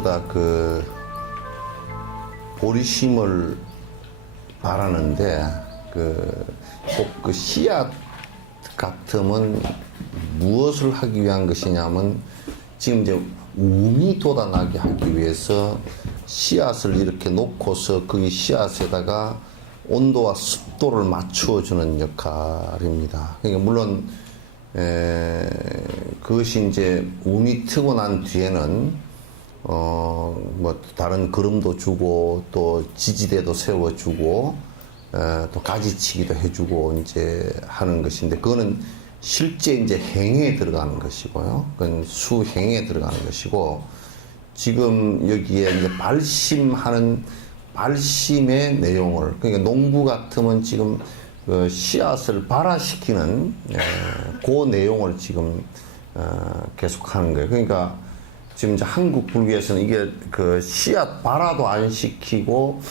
전부 다 그 보리심을 바라는데 꼭 그 씨앗 같으면 무엇을 하기 위한 것이냐면 지금 이제 움이 돋아나게 하기 위해서 씨앗을 이렇게 놓고서 그 씨앗에다가 온도와 습도를 맞추어주는 역할입니다. 그러니까 물론 그것이 이제 움이 트고 난 뒤에는 뭐 다른 그름도 주고 또 지지대도 세워주고 또 가지치기도 해주고 이제 하는 것인데 그거는 실제 이제 행에 들어가는 것이고요. 그건 수행에 들어가는 것이고 지금 여기에 이제 발심의 내용을 그러니까 농부 같으면 지금 그 씨앗을 발화시키는 그 내용을 지금 계속하는 거예요. 그러니까 지금 이제 한국 불교에서는 이게 그 씨앗 발화도 안 시키고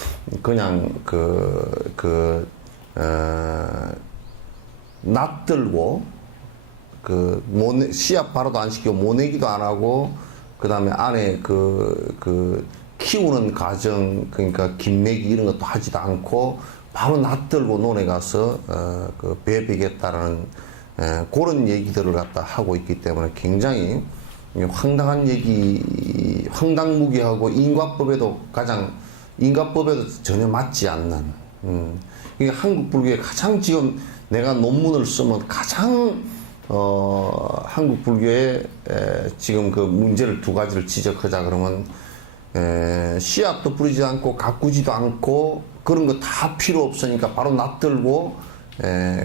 그냥 놔들고 씨앗 발화도 안 시키고 모내기도 안 하고 그 다음에 안에 키우는 과정 그러니까 김매기 이런 것도 하지도 않고 바로 놔들고 논에 가서 배비겠다라는 그런 얘기들을 갖다 하고 있기 때문에 굉장히 황당한 얘기, 황당무계하고 인과법에도 전혀 맞지 않는, 이게 한국 불교에 가장 지금 내가 논문을 쓰면 가장, 한국 불교에 지금 그 문제를 두 가지를 지적하자 그러면, 씨앗도 뿌리지 않고 가꾸지도 않고 그런 거 다 필요 없으니까 바로 놔들고,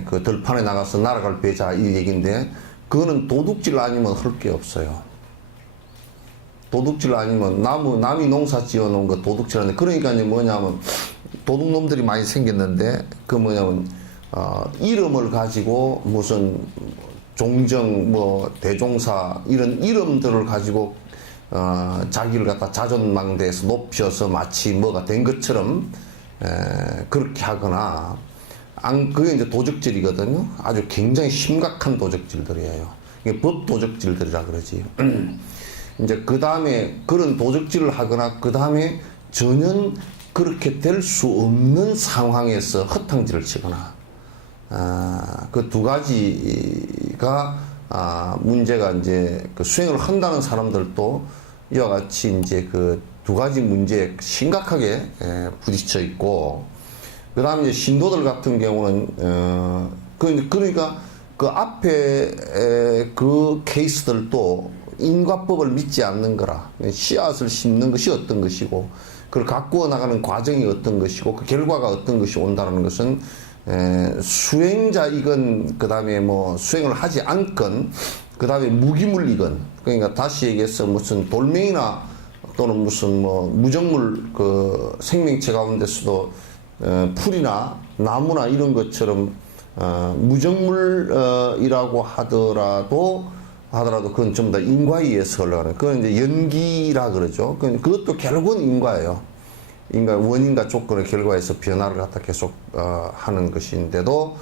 그 들판에 나가서 날아갈 배자 이 얘기인데, 그거는 도둑질 아니면 할 게 없어요. 도둑질 아니면 남이 농사 지어 놓은 거 도둑질 하는데 그러니까 이제 뭐냐면 도둑놈들이 많이 생겼는데 그 뭐냐면 이름을 가지고 무슨 종정 뭐 대종사 이런 이름들을 가지고 자기를 갖다 자존망대에서 높여서 마치 뭐가 된 것처럼 그렇게 하거나 그게 이제 도적질이거든요. 아주 굉장히 심각한 도적질들이에요. 이게 법 도적질들이라 그러지. 이제 그 다음에 그런 도적질을 하거나 그 다음에 전혀 그렇게 될 수 없는 상황에서 허탕질을 치거나 그 두 가지가 문제가 이제 그 수행을 한다는 사람들도 이와 같이 이제 그 두 가지 문제에 심각하게 부딪혀 있고 그 다음에 이제 신도들 같은 경우는 그러니까 그 앞에 그 케이스들도 인과법을 믿지 않는 거라. 씨앗을 심는 것이 어떤 것이고 그걸 가꾸어 나가는 과정이 어떤 것이고 그 결과가 어떤 것이 온다는 것은 수행자이건 그 다음에 뭐 수행을 하지 않건 그 다음에 무기물이건 그러니까 다시 얘기해서 무슨 돌멩이나 또는 무슨 뭐 무정물 그 생명체 가운데서도 풀이나 나무나 이런 것처럼 무정물이라고 하더라도 그건 전부 다 인과에 의해서 흘러가는, 그건 이제 연기라 그러죠. 그것도 결국은 인과예요. 원인과 조건의 결과에서 변화를 갖다 계속, 하는 것인데도,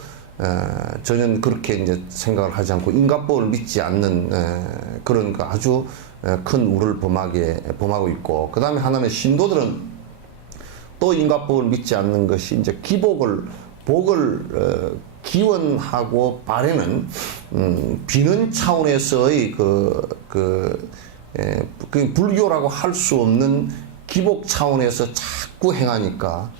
전혀 그렇게 이제 생각을 하지 않고 인과법을 믿지 않는, 그런 그 아주 큰 우를 범하고 있고, 그 다음에 하나는 신도들은 또 인과법을 믿지 않는 것이 이제 복을, 기원하고 바라는 비는 차원에서의 불교라고 할 수 없는 기복 차원에서 자꾸 행하니까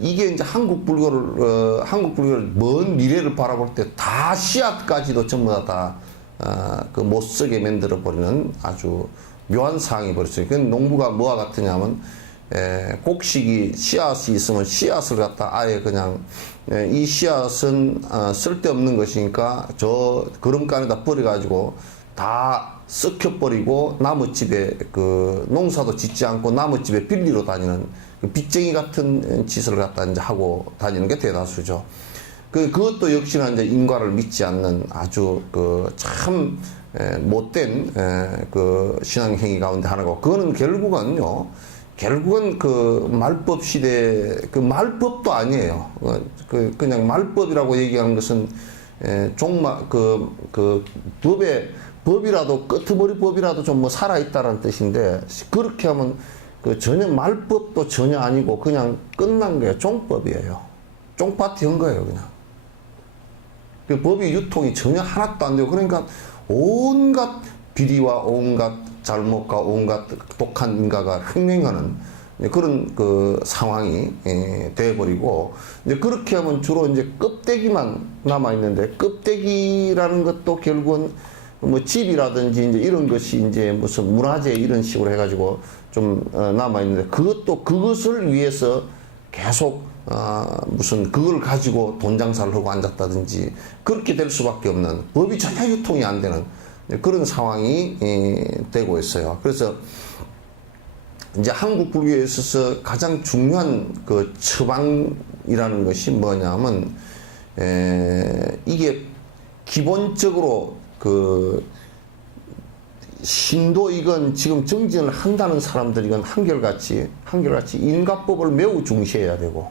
이게 이제 한국 불교를 먼 미래를 바라볼 때 다 씨앗까지도 전부 다 못 쓰게 만들어 버리는 아주 묘한 상황이 벌어졌어요. 그 농부가 뭐와 같으냐면 곡식이 씨앗이 있으면 씨앗을 갖다 아예 그냥 이 씨앗은 쓸데없는 것이니까 저 그름간에다 버려가지고 다 썩혀버리고 나무집에 그 농사도 짓지 않고 나무집에 빌리러 다니는 그 빚쟁이 같은 짓을 갖다 이제 하고 다니는 게 대다수죠. 그것도 역시나 이제 인과를 믿지 않는 아주 참 못된 그 신앙행위 가운데 하나고 그거는 결국은 그 말법 시대 그 말법도 아니에요. 그냥 말법이라고 얘기하는 것은 종마 그 법의 법이라도 끄트머리 법이라도 좀 뭐 살아있다라는 뜻인데 그렇게 하면 그 전혀 말법도 전혀 아니고 그냥 끝난 거예요. 종법이에요. 종파티 한 거예요, 그냥. 그 법이 유통이 전혀 하나도 안 되고 그러니까 온갖 비리와 온갖 잘못과 온갖 독한 인가가 횡행하는 그런 그 상황이 돼버리고 이제 그렇게 하면 주로 이제 껍데기만 남아 있는데 껍데기라는 것도 결국은 뭐 집이라든지 이제 이런 것이 이제 무슨 문화재 이런 식으로 해가지고 좀 남아 있는데 그것도 그것을 위해서 계속 무슨 그걸 가지고 돈 장사를 하고 앉았다든지 그렇게 될 수밖에 없는 법이 전혀 유통이 안 되는 그런 상황이 되고 있어요. 그래서 이제 한국 불교에 있어서 가장 중요한 그 처방이라는 것이 뭐냐면 이게 기본적으로 그 신도 이건 지금 정진을 한다는 사람들 이건 한결같이 인가법을 매우 중시해야 되고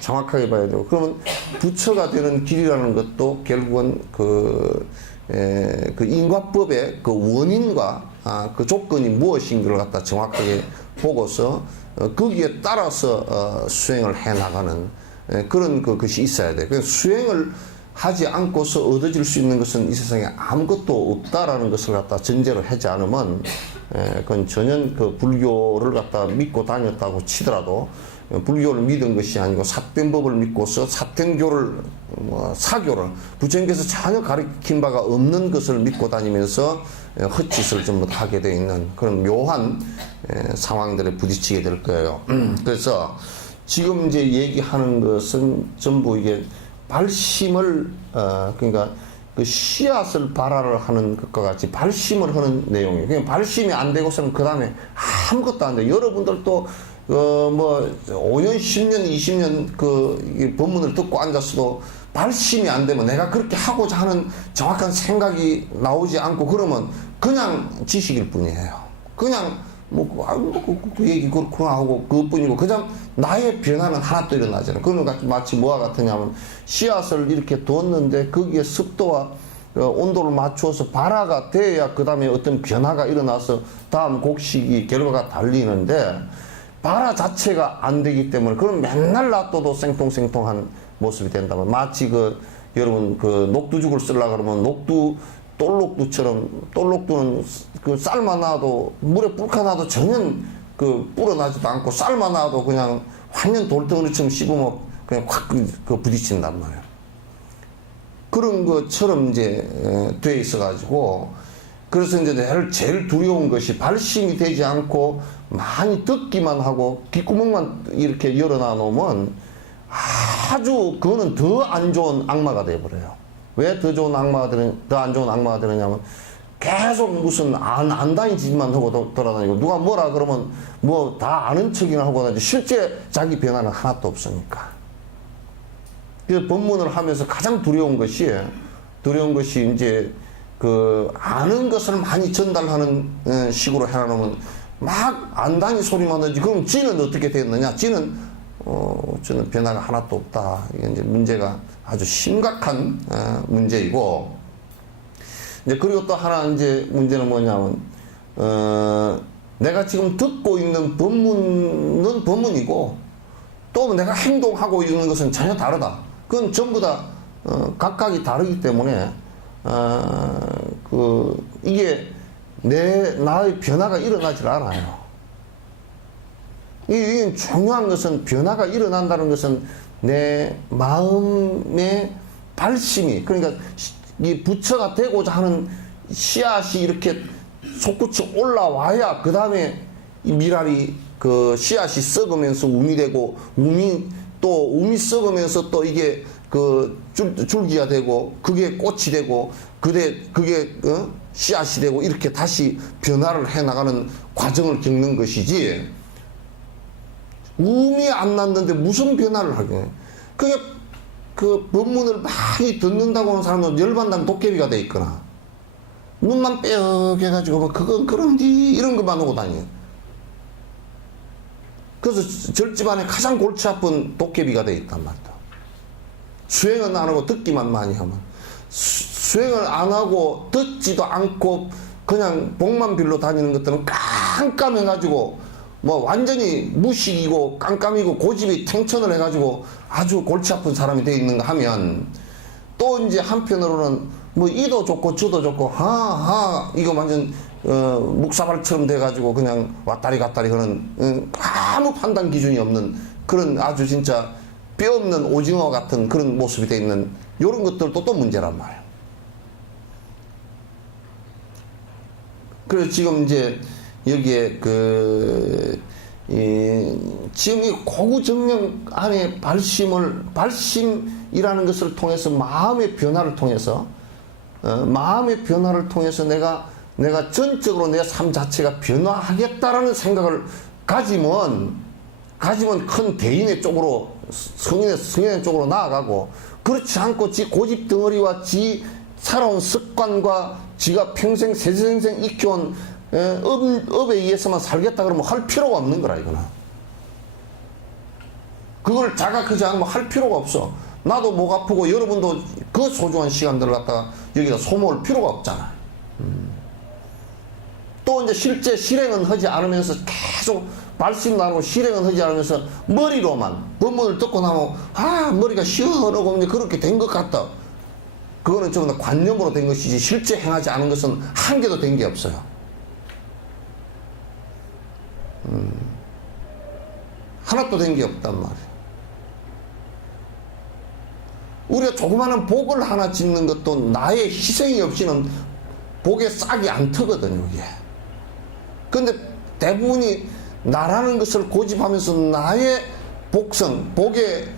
정확하게 봐야 되고 그러면 부처가 되는 길이라는 것도 결국은 그 인과법의 그 원인과 그 조건이 무엇인가를 갖다 정확하게 보고서 거기에 따라서 수행을 해 나가는 그런 것이 있어야 돼. 그래서 수행을 하지 않고서 얻어질 수 있는 것은 이 세상에 아무것도 없다라는 것을 갖다 전제로 하지 않으면 그건 전혀 그 불교를 갖다 믿고 다녔다고 치더라도 불교를 믿은 것이 아니고 사변법을 믿고서 사변교를 사교를 부처님께서 전혀 가르친 바가 없는 것을 믿고 다니면서 헛짓을 전부 다 하게 되어 있는 그런 묘한 상황들에 부딪히게 될 거예요. 그래서 지금 이제 얘기하는 것은 전부 이게 발심을 그러니까 그 씨앗을 발화를 하는 것과 같이 발심을 하는 내용이에요. 그냥 발심이 안 되고서는 그 다음에 아무것도 안 돼. 여러분들도 뭐 5년, 10년, 20년 그 법문을 듣고 앉았어도 발심이 안 되면 내가 그렇게 하고자 하는 정확한 생각이 나오지 않고 그러면 그냥 지식일 뿐이에요. 그냥 그 얘기 그렇구나 하고 그것뿐이고 그냥 나의 변화는 하나도 일어나잖아요. 그런 것 마치 뭐와 같으냐면 씨앗을 이렇게 뒀는데 거기에 습도와 온도를 맞추어서 발화가 돼야 그 다음에 어떤 변화가 일어나서 다음 곡식이 결과가 달리는데 발화 자체가 안 되기 때문에 그럼 맨날 놔둬도 생통생통한 모습이 된다면 마치 그 여러분 그 녹두죽을 쓰려고 그러면 똘록두처럼 똘록두는 그 삶아 놔도 물에 불까 놔도 전혀 그 불어나지도 않고 삶아 놔도 그냥 완전 돌덩어리처럼 씹으면 그냥 확 그 부딪힌단 말이에요. 그런 것처럼 이제 돼 있어 가지고 그래서 이제 제일 두려운 것이 발심이 되지 않고 많이 듣기만 하고 귓구멍만 이렇게 열어놔 놓으면 아주 그거는 더 안 좋은 악마가 돼버려요. 왜 더 안 좋은 악마가 되느냐면 계속 무슨 안다인 짓만 하고 돌아다니고 누가 뭐라 그러면 뭐 다 아는 척이나 하고 다니지 실제 자기 변화는 하나도 없으니까. 그 법문을 하면서 가장 두려운 것이 이제 그 아는 것을 많이 전달하는 식으로 해놔놓으면 막 안다니 소리만 하지. 그럼 지는 어떻게 되었느냐? 지는 저는 변화가 하나도 없다. 이게 이제 문제가 아주 심각한 문제이고 이제 그리고 또 하나 이제 문제는 뭐냐면 내가 지금 듣고 있는 법문은 법문이고 또 내가 행동하고 있는 것은 전혀 다르다. 그건 전부 다 각각이 다르기 때문에 이게 나의 변화가 일어나질 않아요. 이게 중요한 것은 변화가 일어난다는 것은 내 마음의 발심이 그러니까 이 부처가 되고자 하는 씨앗이 이렇게 솟구쳐 올라와야 그 다음에 이 미랄이 그 씨앗이 썩으면서 움이 되고 움이 썩으면서 또 이게 그 줄기가 되고 그게 꽃이 되고 그게 씨앗이 되고 이렇게 다시 변화를 해 나가는 과정을 겪는 것이지 움이 안 났는데 무슨 변화를 하게 그게 그 법문을 많이 듣는다고 하는 사람은 열반당 도깨비가 돼 있거나 눈만 빽 해가지고 뭐 그건 그런지 이런 것만 하고 다녀. 그래서 절집안에 가장 골치 아픈 도깨비가 돼 있단 말이다. 수행은 안 하고 듣기만 많이 하면 수행을 안 하고 듣지도 않고 그냥 복만 빌러 다니는 것들은 깜깜해가지고 뭐 완전히 무식이고 깜깜이고 고집이 탱천을 해가지고 아주 골치 아픈 사람이 되어 있는가 하면, 또 이제 한편으로는 뭐 이도 좋고 저도 좋고 하하 이거 완전 묵사발처럼 돼가지고 그냥 왔다리 갔다리 하는 아무 판단 기준이 없는 그런 아주 진짜 뼈 없는 오징어 같은 그런 모습이 돼 있는 이런 것들도 또 문제란 말이에요. 그래서 지금 이제 여기에 지금 이 고구정령 안에 발심이라는 것을 통해서 마음의 변화를 통해서 내가 전적으로 내 삶 자체가 변화하겠다라는 생각을 가지면 큰 대인의 쪽으로 성인의 쪽으로 나아가고, 그렇지 않고 지 고집 덩어리와 지 살아온 습관과 지가 평생 세세생생 익혀온 업에 의해서만 살겠다 그러면 할 필요가 없는 거라 이거는. 그걸 자각하지 않으면 할 필요가 없어. 나도 목 아프고 여러분도 그 소중한 시간들을 갖다가 여기다 소모할 필요가 없잖아. 또 이제 실제 실행은 하지 않으면서 계속 말씀 나누고 실행은 하지 않으면서 머리로만 법문을 듣고 나면 머리가 시원하고 이제 그렇게 된 것 같다. 그거는 좀 더 관념으로 된 것이지 실제 행하지 않은 것은 한 개도 된 게 없어요. 하나도 된 게 없단 말이에요. 우리가 조그마한 복을 하나 짓는 것도 나의 희생이 없이는 복에 싹이 안 트거든요, 이게. 근데 대부분이 나라는 것을 고집하면서 나의 복성, 복에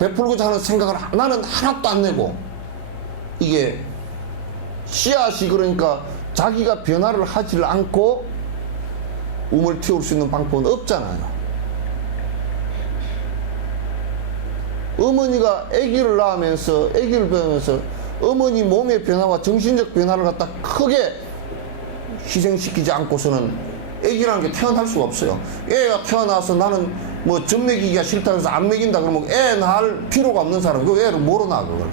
베풀고자 하는 생각을 나는 하나도 안 내고, 이게 씨앗이 그러니까 자기가 변화를 하지를 않고 움을 틔울 수 있는 방법은 없잖아요. 어머니가 아기를 낳으면서 아기를 배우면서 어머니 몸의 변화와 정신적 변화를 갖다 크게 희생시키지 않고서는 아기라는 게 태어날 수가 없어요. 애가 태어나서 나는 뭐 젖 먹이기가 싫다 해서 안 먹인다 그러면 애 낳을 필요가 없는 사람, 그 애를 뭐로 낳아 그걸.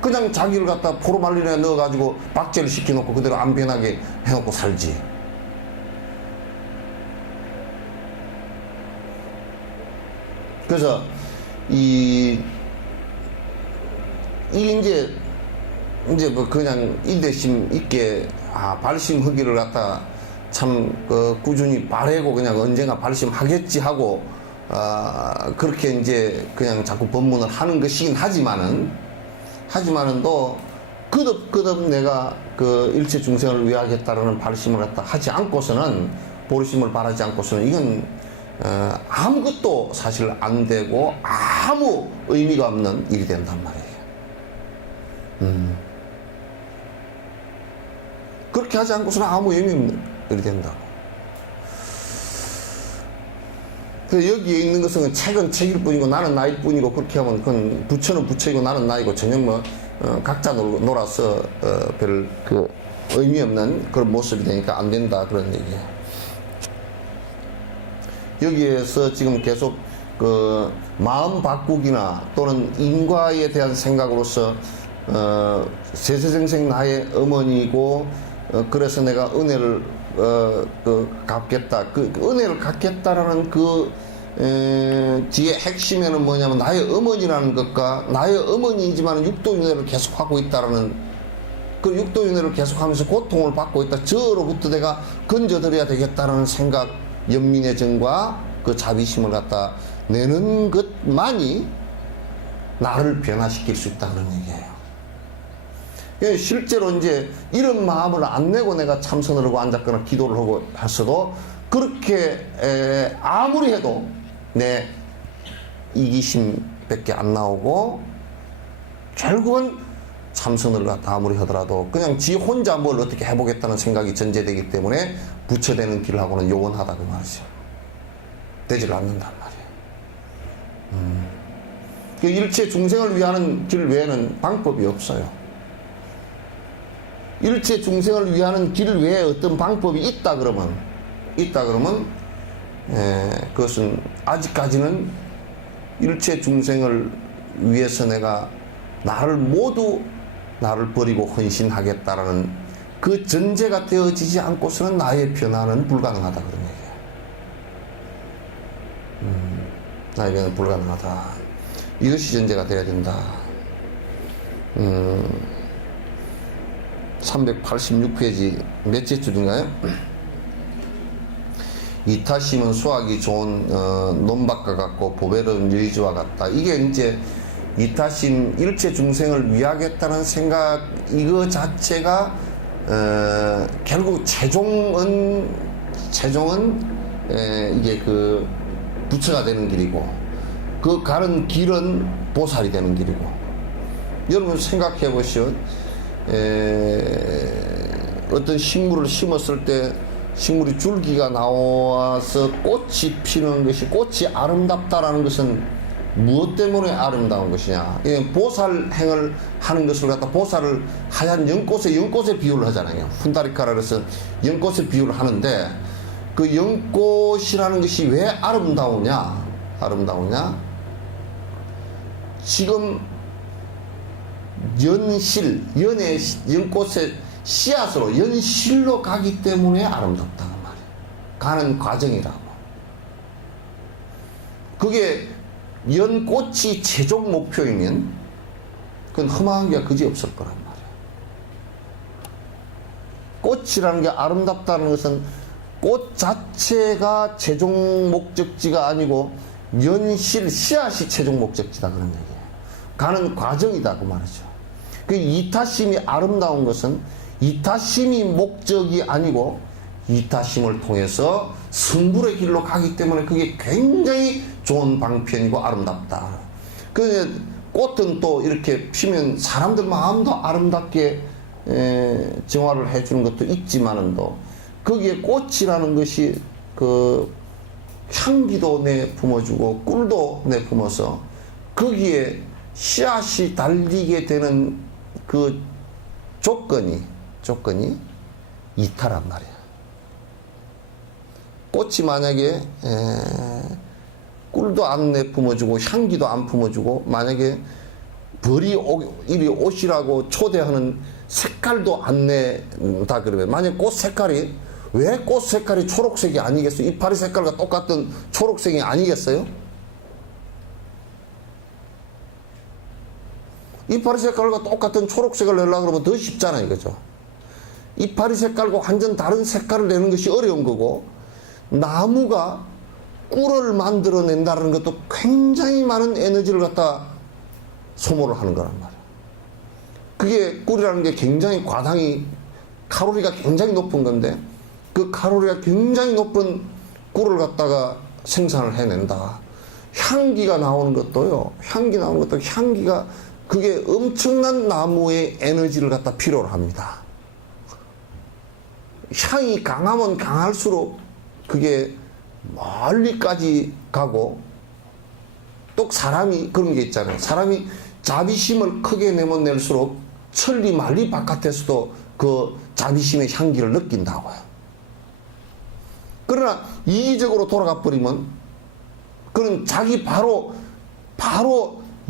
그냥 자기를 갖다 포르말린에 넣어가지고 박제를 시켜놓고 그대로 안 변하게 해놓고 살지. 그래서 이게 이제 뭐 그냥 인내심 있게 발심하기를 갖다 참 꾸준히 바라고 그냥 언젠가 발심하겠지 하고 그렇게 이제 그냥 자꾸 법문을 하는 것이긴 하지만은 또 끄덕끄덕 내가 그 일체 중생을 위하겠다라는 발심을 갖다 하지 않고서는, 보리심을 바라지 않고서는 이건 아무것도 사실 안 되고 아무 의미가 없는 일이 된단 말이에요. 그렇게 하지 않고서는 아무 의미 없는 일이 된다고. 여기에 있는 것은 책은 책일 뿐이고 나는 나일 뿐이고, 그렇게 하면 그건 부처는 부처이고 나는 나이고 전혀 뭐 각자 놀아서 별 그 의미 없는 그런 모습이 되니까 안 된다, 그런 얘기예요. 여기에서 지금 계속 그 마음 바꾸기나 또는 인과에 대한 생각으로서 세세생생 나의 어머니고 그래서 내가 은혜를 갚겠다. 그 은혜를 갚겠다라는 뒤에 핵심에는 뭐냐면 나의 어머니라는 것과 나의 어머니이지만 육도윤회를 계속하고 있다라는, 그 육도윤회를 계속하면서 고통을 받고 있다. 저로부터 내가 건져드려야 되겠다라는 생각, 연민의 정과 그 자비심을 갖다 내는 것만이 나를 변화시킬 수 있다, 그런 얘기예요. 실제로 이제 이런 마음을 안 내고 내가 참선을 하고 앉았거나 기도를 하고 했어도 그렇게 아무리 해도 내 이기심밖에 안 나오고 결국은 참선을 갖다 아무리 하더라도 그냥 지 혼자 뭘 어떻게 해보겠다는 생각이 전제되기 때문에 부처되는 길을 하고는 요원하다, 그 말이죠. 되질 않는단 말이에요. 그 일체 중생을 위하는 길 외에는 방법이 없어요. 일체 중생을 위하는 길 외에 어떤 방법이 있다 그러면 그것은 아직까지는 일체 중생을 위해서 내가 모두 나를 버리고 헌신하겠다라는 그 전제가 되어지지 않고서는 나의 변화는 불가능하다 그런 얘기예요. 나의 변화는 불가능하다. 이것이 전제가 되어야 된다. 386페이지 몇째 줄인가요? 이타심은 수학이 좋은 논밭과 같고 보배로운 유리지와 같다. 이게 이제 이타심 일체 중생을 위하겠다는 생각 이거 자체가 결국 최종은 이게 그 부처가 되는 길이고 그 가는 길은 보살이 되는 길이고 여러분 생각해 보시오. 어떤 식물을 심었을 때 식물이 줄기가 나와서 꽃이 피는 것이 꽃이 아름답다라는 것은 무엇 때문에 아름다운 것이냐? 보살 행을 하는 것을 갖다 보살을 하얀 연꽃에 비유를 하잖아요. 푼다리카라 그래서 연꽃에 비유를 하는데 그 연꽃이라는 것이 왜 아름다우냐? 지금 연꽃의 씨앗으로 연실로 가기 때문에 아름답다는 말이에요. 가는 과정이라고. 그게 연꽃이 최종 목표이면 그건 험한 게 그지없을 거란 말이에요. 꽃이라는 게 아름답다는 것은 꽃 자체가 최종 목적지가 아니고 씨앗이 최종 목적지다 그런 얘기예요. 가는 과정이다 그 말이죠. 그 이타심이 아름다운 것은 이타심이 목적이 아니고 이타심을 통해서 성불의 길로 가기 때문에 그게 굉장히 좋은 방편이고 아름답다. 그 꽃은 또 이렇게 피면 사람들 마음도 아름답게 정화를 해주는 것도 있지만은 또 거기에 꽃이라는 것이 그 향기도 내뿜어주고 꿀도 내뿜어서 거기에 씨앗이 달리게 되는 그 조건이 이타란 말이야. 꽃이 만약에 꿀도 안 내뿜어주고 향기도 안 품어주고 만약에 벌이 이리 오시라고 초대하는 색깔도 안 내다 그러면 만약 꽃 색깔이 왜 꽃 색깔이 초록색이 아니겠어요? 이파리 색깔과 똑같은 초록색이 아니겠어요? 이파리 색깔과 똑같은 초록색을 내려고 그러면 더 쉽잖아요. 그죠? 이파리 색깔과 완전 다른 색깔을 내는 것이 어려운 거고 나무가 꿀을 만들어낸다는 것도 굉장히 많은 에너지를 갖다 소모를 하는 거란 말이에요. 그게 꿀이라는 게 굉장히 과당이 칼로리가 굉장히 높은 건데 그 칼로리가 굉장히 높은 꿀을 갖다가 생산을 해낸다. 향기가 나오는 것도요. 향기가 그게 엄청난 나무의 에너지를 갖다 필요로 합니다. 향이 강하면 강할수록 그게 멀리까지 가고 또 사람이 그런 게 있잖아요. 사람이 자비심을 크게 내면 낼수록 천리 만리 바깥에서도 그 자비심의 향기를 느낀다고요. 그러나 이기적으로 돌아가 버리면 그는 자기 바로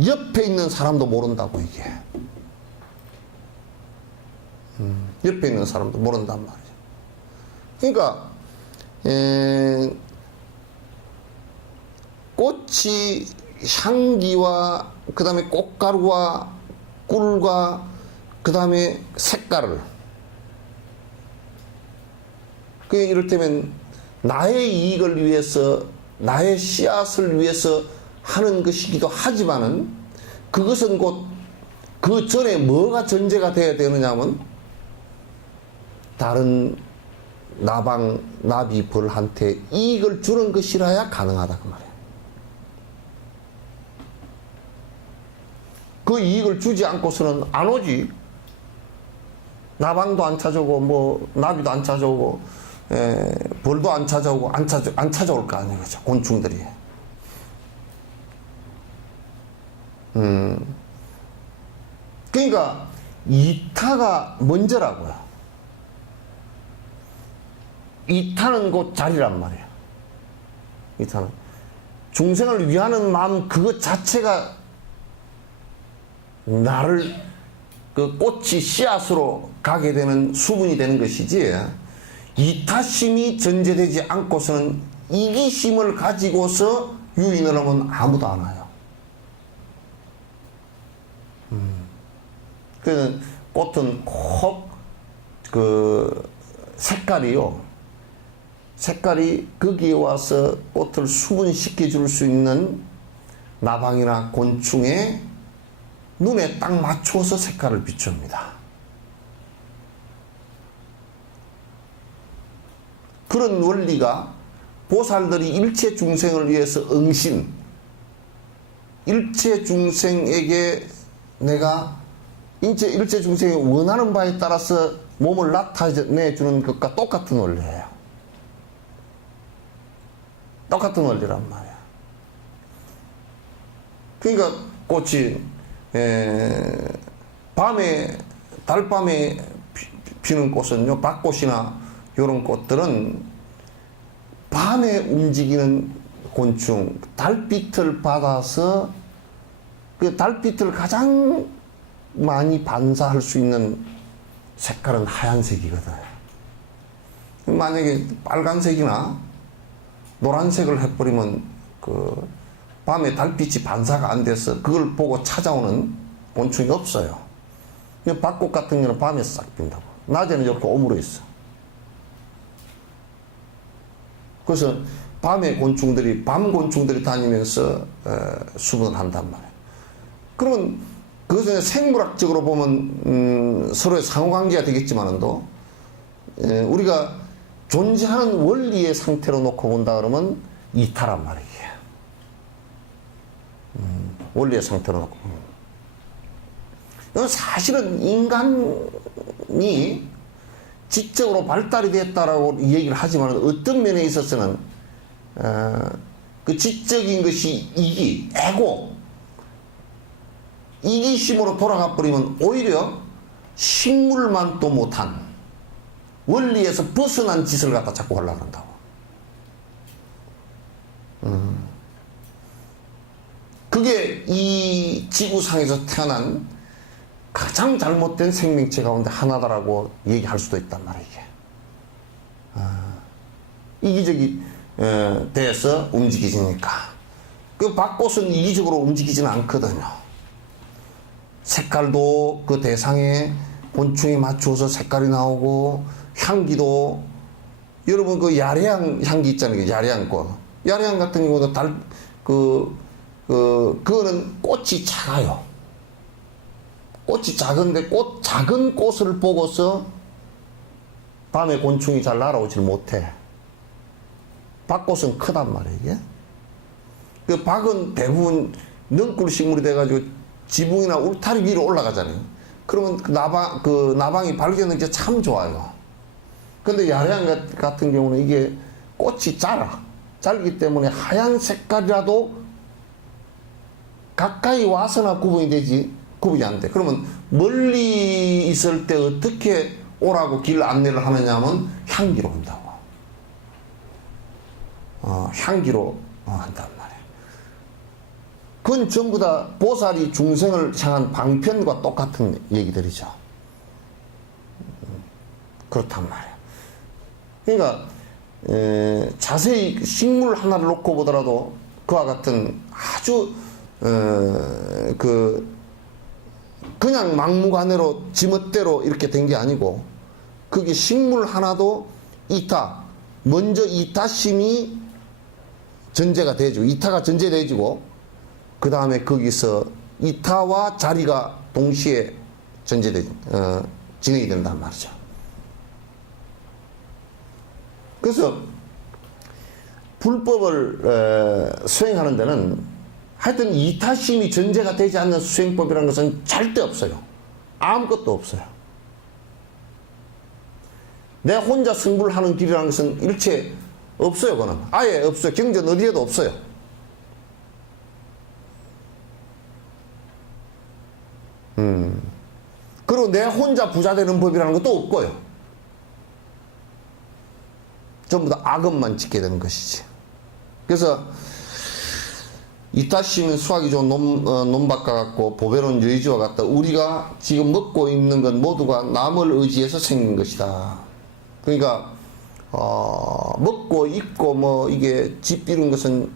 옆에 있는 사람도 모른다고 이게. 옆에 있는 사람도 모른단 말이죠. 그러니까 꽃이 향기와 그 다음에 꽃가루와 꿀과 그 다음에 색깔을 그게 이를테면 나의 이익을 위해서 나의 씨앗을 위해서 하는 것이기도 하지만은 그것은 곧 그 전에 뭐가 전제가 되어야 되느냐면 다른 나비 벌한테 이익을 주는 것이라야 가능하다 그 말이에요. 그 이익을 주지 않고서는 안 오지. 나방도 안 찾아오고 뭐 나비도 안 찾아오고 벌도 안 찾아오고 안 찾아올 거 아니에요. 그죠? 곤충들이. 그러니까 이타가 먼저라고요. 이타는 곧 자리란 말이에요. 이타는 중생을 위하는 마음 그것 자체가 나를 그 꽃이 씨앗으로 가게 되는 수분이 되는 것이지, 이타심이 전제되지 않고서는 이기심을 가지고서 유인을 하면 아무도 안 와요. 그래서 꽃은 꼭 그 색깔이 거기에 와서 꽃을 수분시켜 줄 수 있는 나방이나 곤충의 눈에 딱 맞춰서 색깔을 비춥니다. 그런 원리가 보살들이 일체 중생을 위해서 응신, 일체 중생에게 내가 일체 중생이 원하는 바에 따라서 몸을 나타내주는 것과 똑같은 원리예요. 똑같은 원리란 말이야. 그러니까 꽃이 달밤에 피는 꽃은요, 박꽃이나 이런 꽃들은 밤에 움직이는 곤충, 달빛을 받아서 그 달빛을 가장 많이 반사할 수 있는 색깔은 하얀색이거든. 만약에 빨간색이나 노란색을 해버리면 그 밤에 달빛이 반사가 안 돼서 그걸 보고 찾아오는 곤충이 없어요. 박꽃 같은 경우는 밤에 싹 핀다고. 낮에는 이렇게 오므려 있어. 그래서 밤에 밤 곤충들이 다니면서 수분을 한단 말이에요. 그러면 그것은 생물학적으로 보면 서로의 상호관계가 되겠지만도 우리가 존재하는 원리의 상태로 놓고 본다 그러면 이타란 말이에요. 원리의 상태로 놓고 보면. 사실은 인간이 지적으로 발달이 됐다라고 얘기를 하지만 어떤 면에 있어서는 그 지적인 것이 이기심으로 돌아가 버리면 오히려 식물만도 못한 원리에서 벗어난 짓을 갖다 자꾸 하려고 한다고. 그게 이 지구상에서 태어난 가장 잘못된 생명체 가운데 하나다라고 얘기할 수도 있단 말이에요. 이기적이 돼서 움직이니까. 그 박꽃은 이기적으로 움직이지는 않거든요. 색깔도 그 대상에 곤충에 맞춰서 색깔이 나오고, 향기도 여러분 그 야래향 향기 있잖아요. 야래향 꽃. 야래향 같은 경우도 그거는 꽃이 작아요. 꽃이 작은데 작은 꽃을 보고서 밤에 곤충이 잘 날아오질 못해. 박꽃은 크단 말이에요, 이게. 그 박은 대부분 넝쿨 식물이 돼가지고 지붕이나 울타리 위로 올라가잖아요. 그러면 그 나방이 발견하는 게 참 좋아요. 근데 야래향 같은 경우는 이게 꽃이 짧기 때문에 하얀 색깔이라도 가까이 와서나 구분이 안 돼. 그러면 멀리 있을 때 어떻게 오라고 길 안내를 하느냐 하면 향기로 온다고. 향기로 한단 말이에요. 그건 전부 다 보살이 중생을 향한 방편과 똑같은 얘기들이죠. 그렇단 말이에요. 그러니까 자세히 식물 하나를 놓고 보더라도 그와 같은 아주 그냥 막무가내로 지멋대로 이렇게 된 게 아니고, 그게 식물 하나도 먼저 이타심이 전제가 되어지고, 이타가 전제되어지고, 그 다음에 거기서 이타와 자리가 동시에 진행이 된단 말이죠. 그래서 불법을 수행하는 데는 하여튼 이타심이 전제가 되지 않는 수행법이라는 것은 절대 없어요. 아무것도 없어요. 내 혼자 승부를 하는 길이라는 것은 일체 없어요. 그거는 아예 없어요. 경전 어디에도 없어요. 그리고 내 혼자 부자 되는 법이라는 것도 없고요. 전부 다 악업만 짓게 되는 것이지. 그래서 이타심은 수학이 좋은 논밭과 같고 보배로운 여의주와 같다. 우리가 지금 먹고 있는 건 모두가 남을 의지해서 생긴 것이다. 그러니까 먹고 입고 뭐 이게 집 이런 것은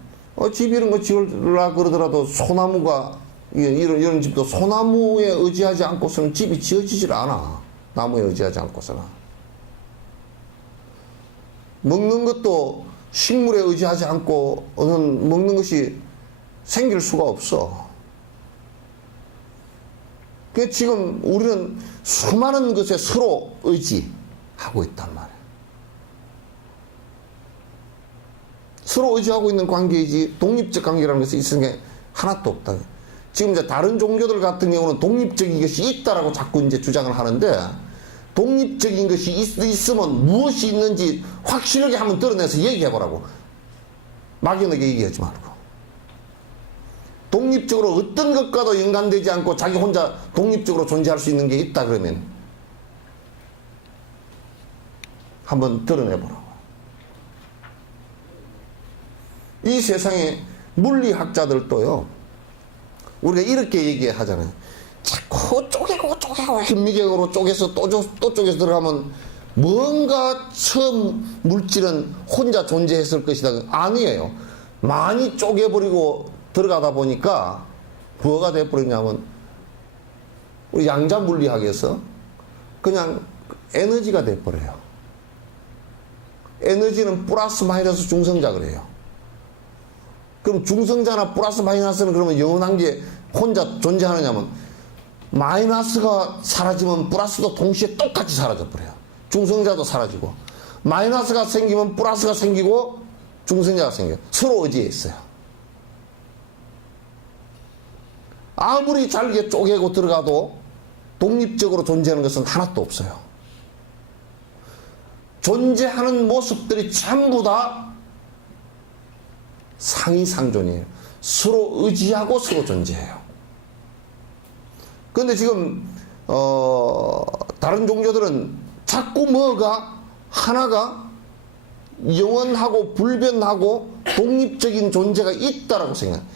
집 이런 거 지으려 그러더라도 소나무가 이런 집도 소나무에 의지하지 않고서는 집이 지어지질 않아. 나무에 의지하지 않고서는. 먹는 것도 식물에 의지하지 않고는 먹는 것이 생길 수가 없어. 그 지금 우리는 수많은 것에 서로 의지하고 있단 말이야. 서로 의지하고 있는 관계이지 독립적 관계라는 것이 있는 게 하나도 없다. 지금 이제 다른 종교들 같은 경우는 독립적인 것이 있다라고 자꾸 이제 주장을 하는데, 독립적인 것이 있으면 무엇이 있는지 확실하게 한번 드러내서 얘기해보라고. 막연하게 얘기하지 말고. 독립적으로 어떤 것과도 연관되지 않고 자기 혼자 독립적으로 존재할 수 있는 게 있다 그러면 한번 드러내보라고. 이 세상에 물리학자들도요, 우리가 이렇게 얘기하잖아요. 자꾸 쪼개고 현미경으로 쪼개서 또 쪼개서 들어가면 뭔가 처음 물질은 혼자 존재했을 것이다. 아니에요. 많이 쪼개버리고 들어가다 보니까 뭐가 돼버리냐면 우리 양자 물리학에서 그냥 에너지가 돼버려요. 에너지는 플러스 마이너스 중성자 그래요. 그럼 중성자나 플러스 마이너스는 그러면 영원한 게 혼자 존재하느냐면, 마이너스가 사라지면 플러스도 동시에 똑같이 사라져버려요. 중성자도 사라지고, 마이너스가 생기면 플러스가 생기고 중성자가 생겨요. 서로 의지해 있어요. 아무리 잘게 쪼개고 들어가도 독립적으로 존재하는 것은 하나도 없어요. 존재하는 모습들이 전부 다 상이상존이에요. 서로 의지하고 서로 존재해요. 그런데 지금 다른 종교들은 자꾸 뭐가 하나가 영원하고 불변하고 독립적인 존재가 있다라고 생각해요.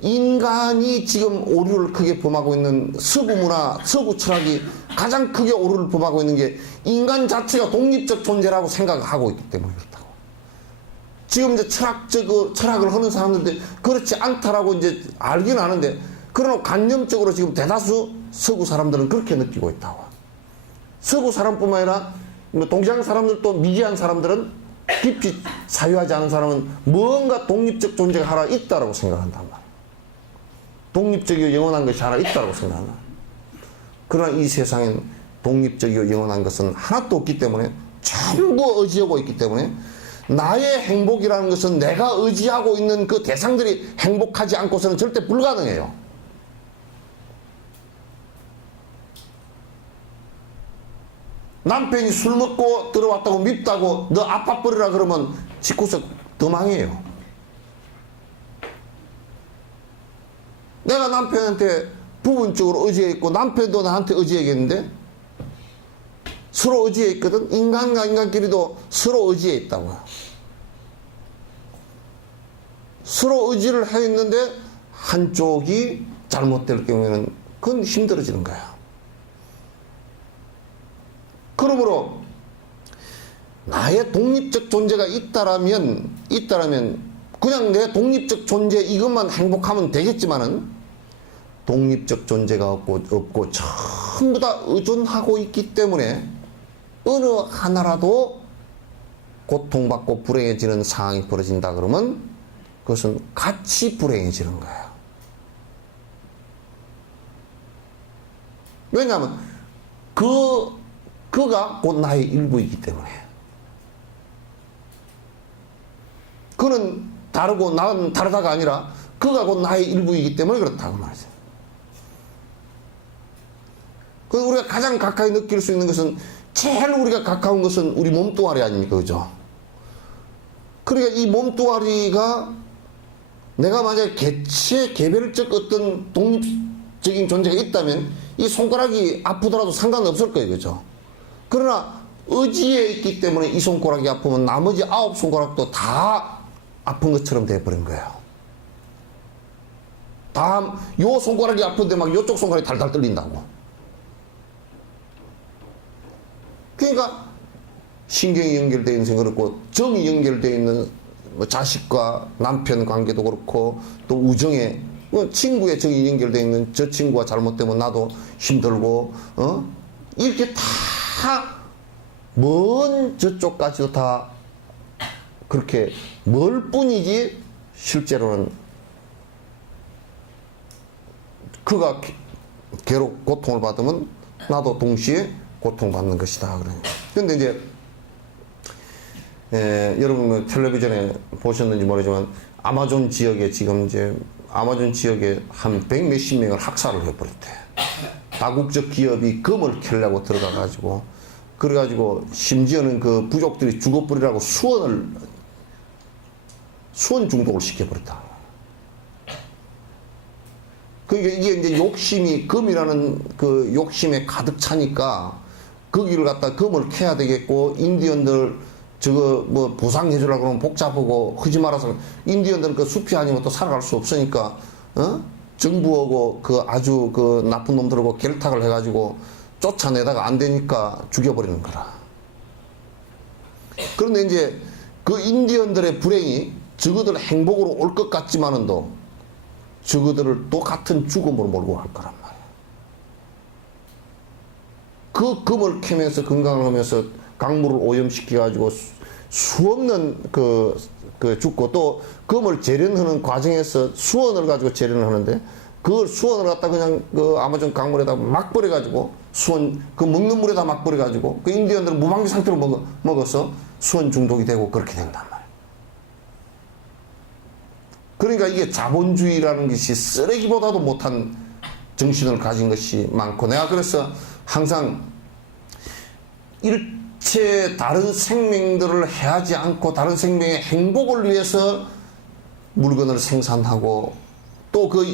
인간이 지금 오류를 크게 범하고 있는 서구 문화, 서구 철학이 가장 크게 오류를 범하고 있는 게 인간 자체가 독립적 존재라고 생각하고 있기 때문에 그렇다고. 지금 이제 철학을 하는 사람들도 그렇지 않다라고 이제 알긴 아는데, 그러나 관념적으로 지금 대다수 서구 사람들은 그렇게 느끼고 있다고. 서구 사람뿐만 아니라 동양 사람들도, 미개한 사람들은, 깊이 사유하지 않은 사람은 뭔가 독립적 존재가 하나 있다라고 생각한단 말이에요. 독립적이고 영원한 것이 하나 있다고 생각한다. 그러나 이 세상엔 독립적이고 영원한 것은 하나도 없기 때문에, 전부 의지하고 있기 때문에, 나의 행복이라는 것은 내가 의지하고 있는 그 대상들이 행복하지 않고서는 절대 불가능해요. 남편이 술 먹고 들어왔다고 밉다고 너 아파버리라 그러면 집구석 더 망해요. 내가 남편한테 부분적으로 의지해 있고 남편도 나한테 의지해야겠는데, 서로 의지해 있거든. 인간과 인간끼리도 서로 의지해 있다고요. 서로 의지를 해 있는데 한쪽이 잘못될 경우에는 그건 힘들어지는 거야. 그러므로 나의 독립적 존재가 있다라면 그냥 내 독립적 존재 이것만 행복하면 되겠지만은, 독립적 존재가 없고 전부 다 의존하고 있기 때문에 어느 하나라도 고통받고 불행해지는 상황이 벌어진다 그러면 그것은 같이 불행해지는 거예요. 왜냐하면 그가 곧 나의 일부이기 때문에. 그는 다르고 나는 다르다가 아니라 그가 곧 나의 일부이기 때문에 그렇다고 말이죠. 그래서 우리가 가장 가까이 느낄 수 있는 것은, 제일 우리가 가까운 것은 우리 몸뚱아리 아닙니까? 그죠? 그러니까 이 몸뚱아리가 내가 만약에 개별적 어떤 독립적인 존재가 있다면 이 손가락이 아프더라도 상관없을 거예요. 그죠? 그러나 의지에 있기 때문에 이 손가락이 아프면 나머지 9 손가락도 다 아픈 것처럼 돼버린 거예요. 요 손가락이 아픈데 막 요쪽 손가락이 달달 떨린다고. 그러니까 신경이 연결되어 있는 생각 그렇고, 정이 연결되어 있는 뭐 자식과 남편 관계도 그렇고, 또 우정에, 뭐 친구의 정이 연결되어 있는 저 친구가 잘못되면 나도 힘들고, 이렇게 다 먼 저쪽까지도 다 그렇게 멀 뿐이지, 실제로는 그가 괴롭 고통을 받으면 나도 동시에 고통받는 것이다. 그런데 이제 여러분 텔레비전에 보셨는지 모르지만 아마존 지역에 지금 이제 아마존 지역에 한 100몇십 명을 학살을 해버렸대. 다국적 기업이 금을 캐려고 들어가가지고, 그래가지고 심지어는 그 부족들이 죽어버리라고 수원 중독을 시켜버렸다. 그러니까 이게 이제 욕심이, 금이라는 그 욕심에 가득 차니까 거기를 갖다 금을 캐야 되겠고, 인디언들 저거 뭐 보상해주려고 그러면 복잡하고 하지 말아서, 인디언들은 그 숲이 아니면 또 살아갈 수 없으니까, 정부하고 그 아주 그 나쁜 놈들하고 결탁을 해가지고 쫓아내다가 안 되니까 죽여버리는 거라. 그런데 이제 그 인디언들의 불행이 저거들 행복으로 올 것 같지만은도 저거들을 또 같은 죽음으로 몰고 갈 거란 말이야. 그 금을 캐면서 건강을 하면서 강물을 오염시켜가지고 수없는 그 죽고, 또 금을 재련하는 과정에서 수원을 가지고 재련을 하는데, 그 수원을 갖다 그냥 그 아마존 강물에다 막 버려가지고, 수원 그 먹는 물에다 막 버려가지고, 그 인디언들은 무방비 상태로 먹어서 수원 중독이 되고 그렇게 된단 말이야. 그러니까 이게 자본주의라는 것이 쓰레기보다도 못한 정신을 가진 것이 많고, 내가 그래서 항상 일체 다른 생명들을 해하지 않고 다른 생명의 행복을 위해서 물건을 생산하고, 또 그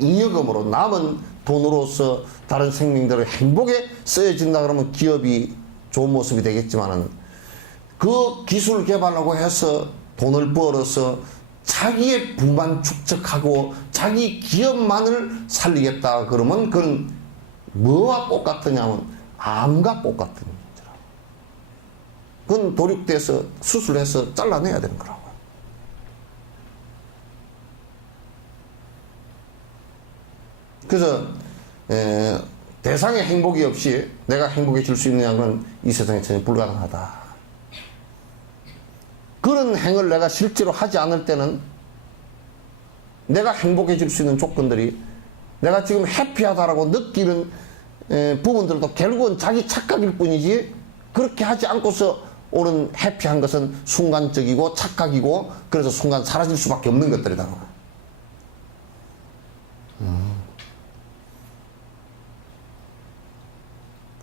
잉여금으로 남은 돈으로서 다른 생명들의 행복에 쓰여진다 그러면 기업이 좋은 모습이 되겠지만은, 그 기술 개발하고 해서 돈을 벌어서 자기의 부만 축적하고 자기 기업만을 살리겠다 그러면 그건 뭐와 똑같으냐면 암과 똑같은 문제라. 그건 도륙돼서 수술해서 잘라내야 되는 거라고. 그래서 대상의 행복이 없이 내가 행복해질 수 있느냐는 이 세상에 전혀 불가능하다. 그런 행을 내가 실제로 하지 않을 때는 내가 행복해질 수 있는 조건들이, 내가 지금 해피하다라고 느끼는 부분들도 결국은 자기 착각일 뿐이지, 그렇게 하지 않고서 오는 해피한 것은 순간적이고 착각이고, 그래서 순간 사라질 수밖에 없는 것들이다.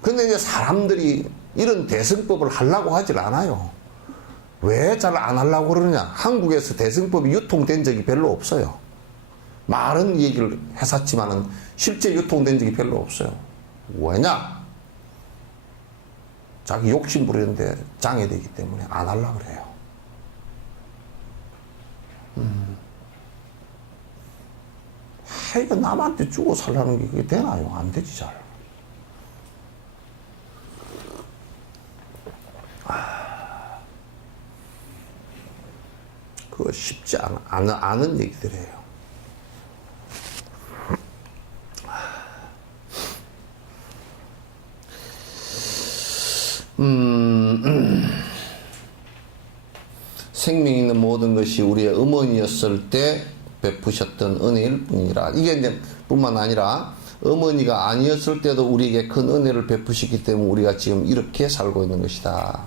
근데 이제 사람들이 이런 대승법을 하려고 하질 않아요. 왜 잘 안 하려고 그러느냐? 한국에서 대승법이 유통된 적이 별로 없어요. 말은 얘기를 했었지만은 실제 유통된 적이 별로 없어요. 왜냐? 자기 욕심 부리는데 장애되기 때문에 안 하려고 그래요. 이거 남한테 주고 살라는 게 그게 되나요? 안 되지 잘. 그거 쉽지 않은 얘기들이에요. 생명 있는 모든 것이 우리의 어머니였을 때 베푸셨던 은혜일 뿐이라. 이게 이제 뿐만 아니라 어머니가 아니었을 때도 우리에게 큰 은혜를 베푸셨기 때문에 우리가 지금 이렇게 살고 있는 것이다.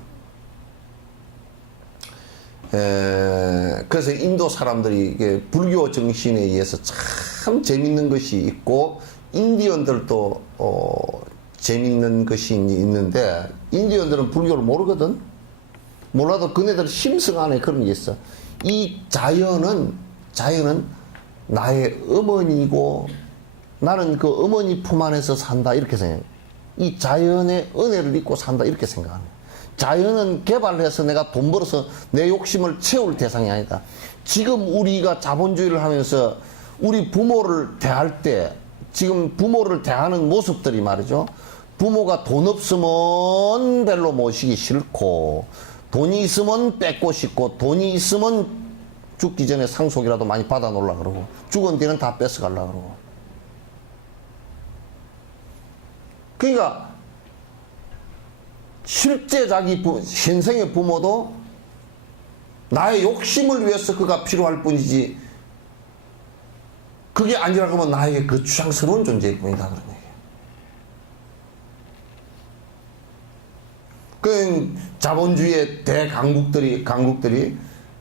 그래서 인도 사람들이 이게 불교 정신에 의해서 참 재밌는 것이 있고, 인디언들도 재밌는 것이 있는데, 인디언들은 불교를 모르거든. 몰라도 그네들 심성 안에 그런 게 있어. 이 자연은 나의 어머니고 나는 그 어머니 품 안에서 산다, 이렇게 생각해. 이 자연의 은혜를 입고 산다, 이렇게 생각하네. 자연은 개발해서 내가 돈 벌어서 내 욕심을 채울 대상이 아니다. 지금 우리가 자본주의를 하면서 우리 부모를 대할 때 지금 부모를 대하는 모습들이 말이죠. 부모가 돈 없으면 별로 모시기 싫고 돈이 있으면 뺏고 싶고 돈이 있으면 죽기 전에 상속이라도 많이 받아 놓으려 그러고 죽은 뒤는 다 뺏어 가려 그러고. 그러니까 실제 자기 현생의 부모도 나의 욕심을 위해서 그가 필요할 뿐이지 그게 아니라 그러면 나에게 그 추상스러운 존재일 뿐이다 그런 얘기예요. 그 자본주의의 대강국들이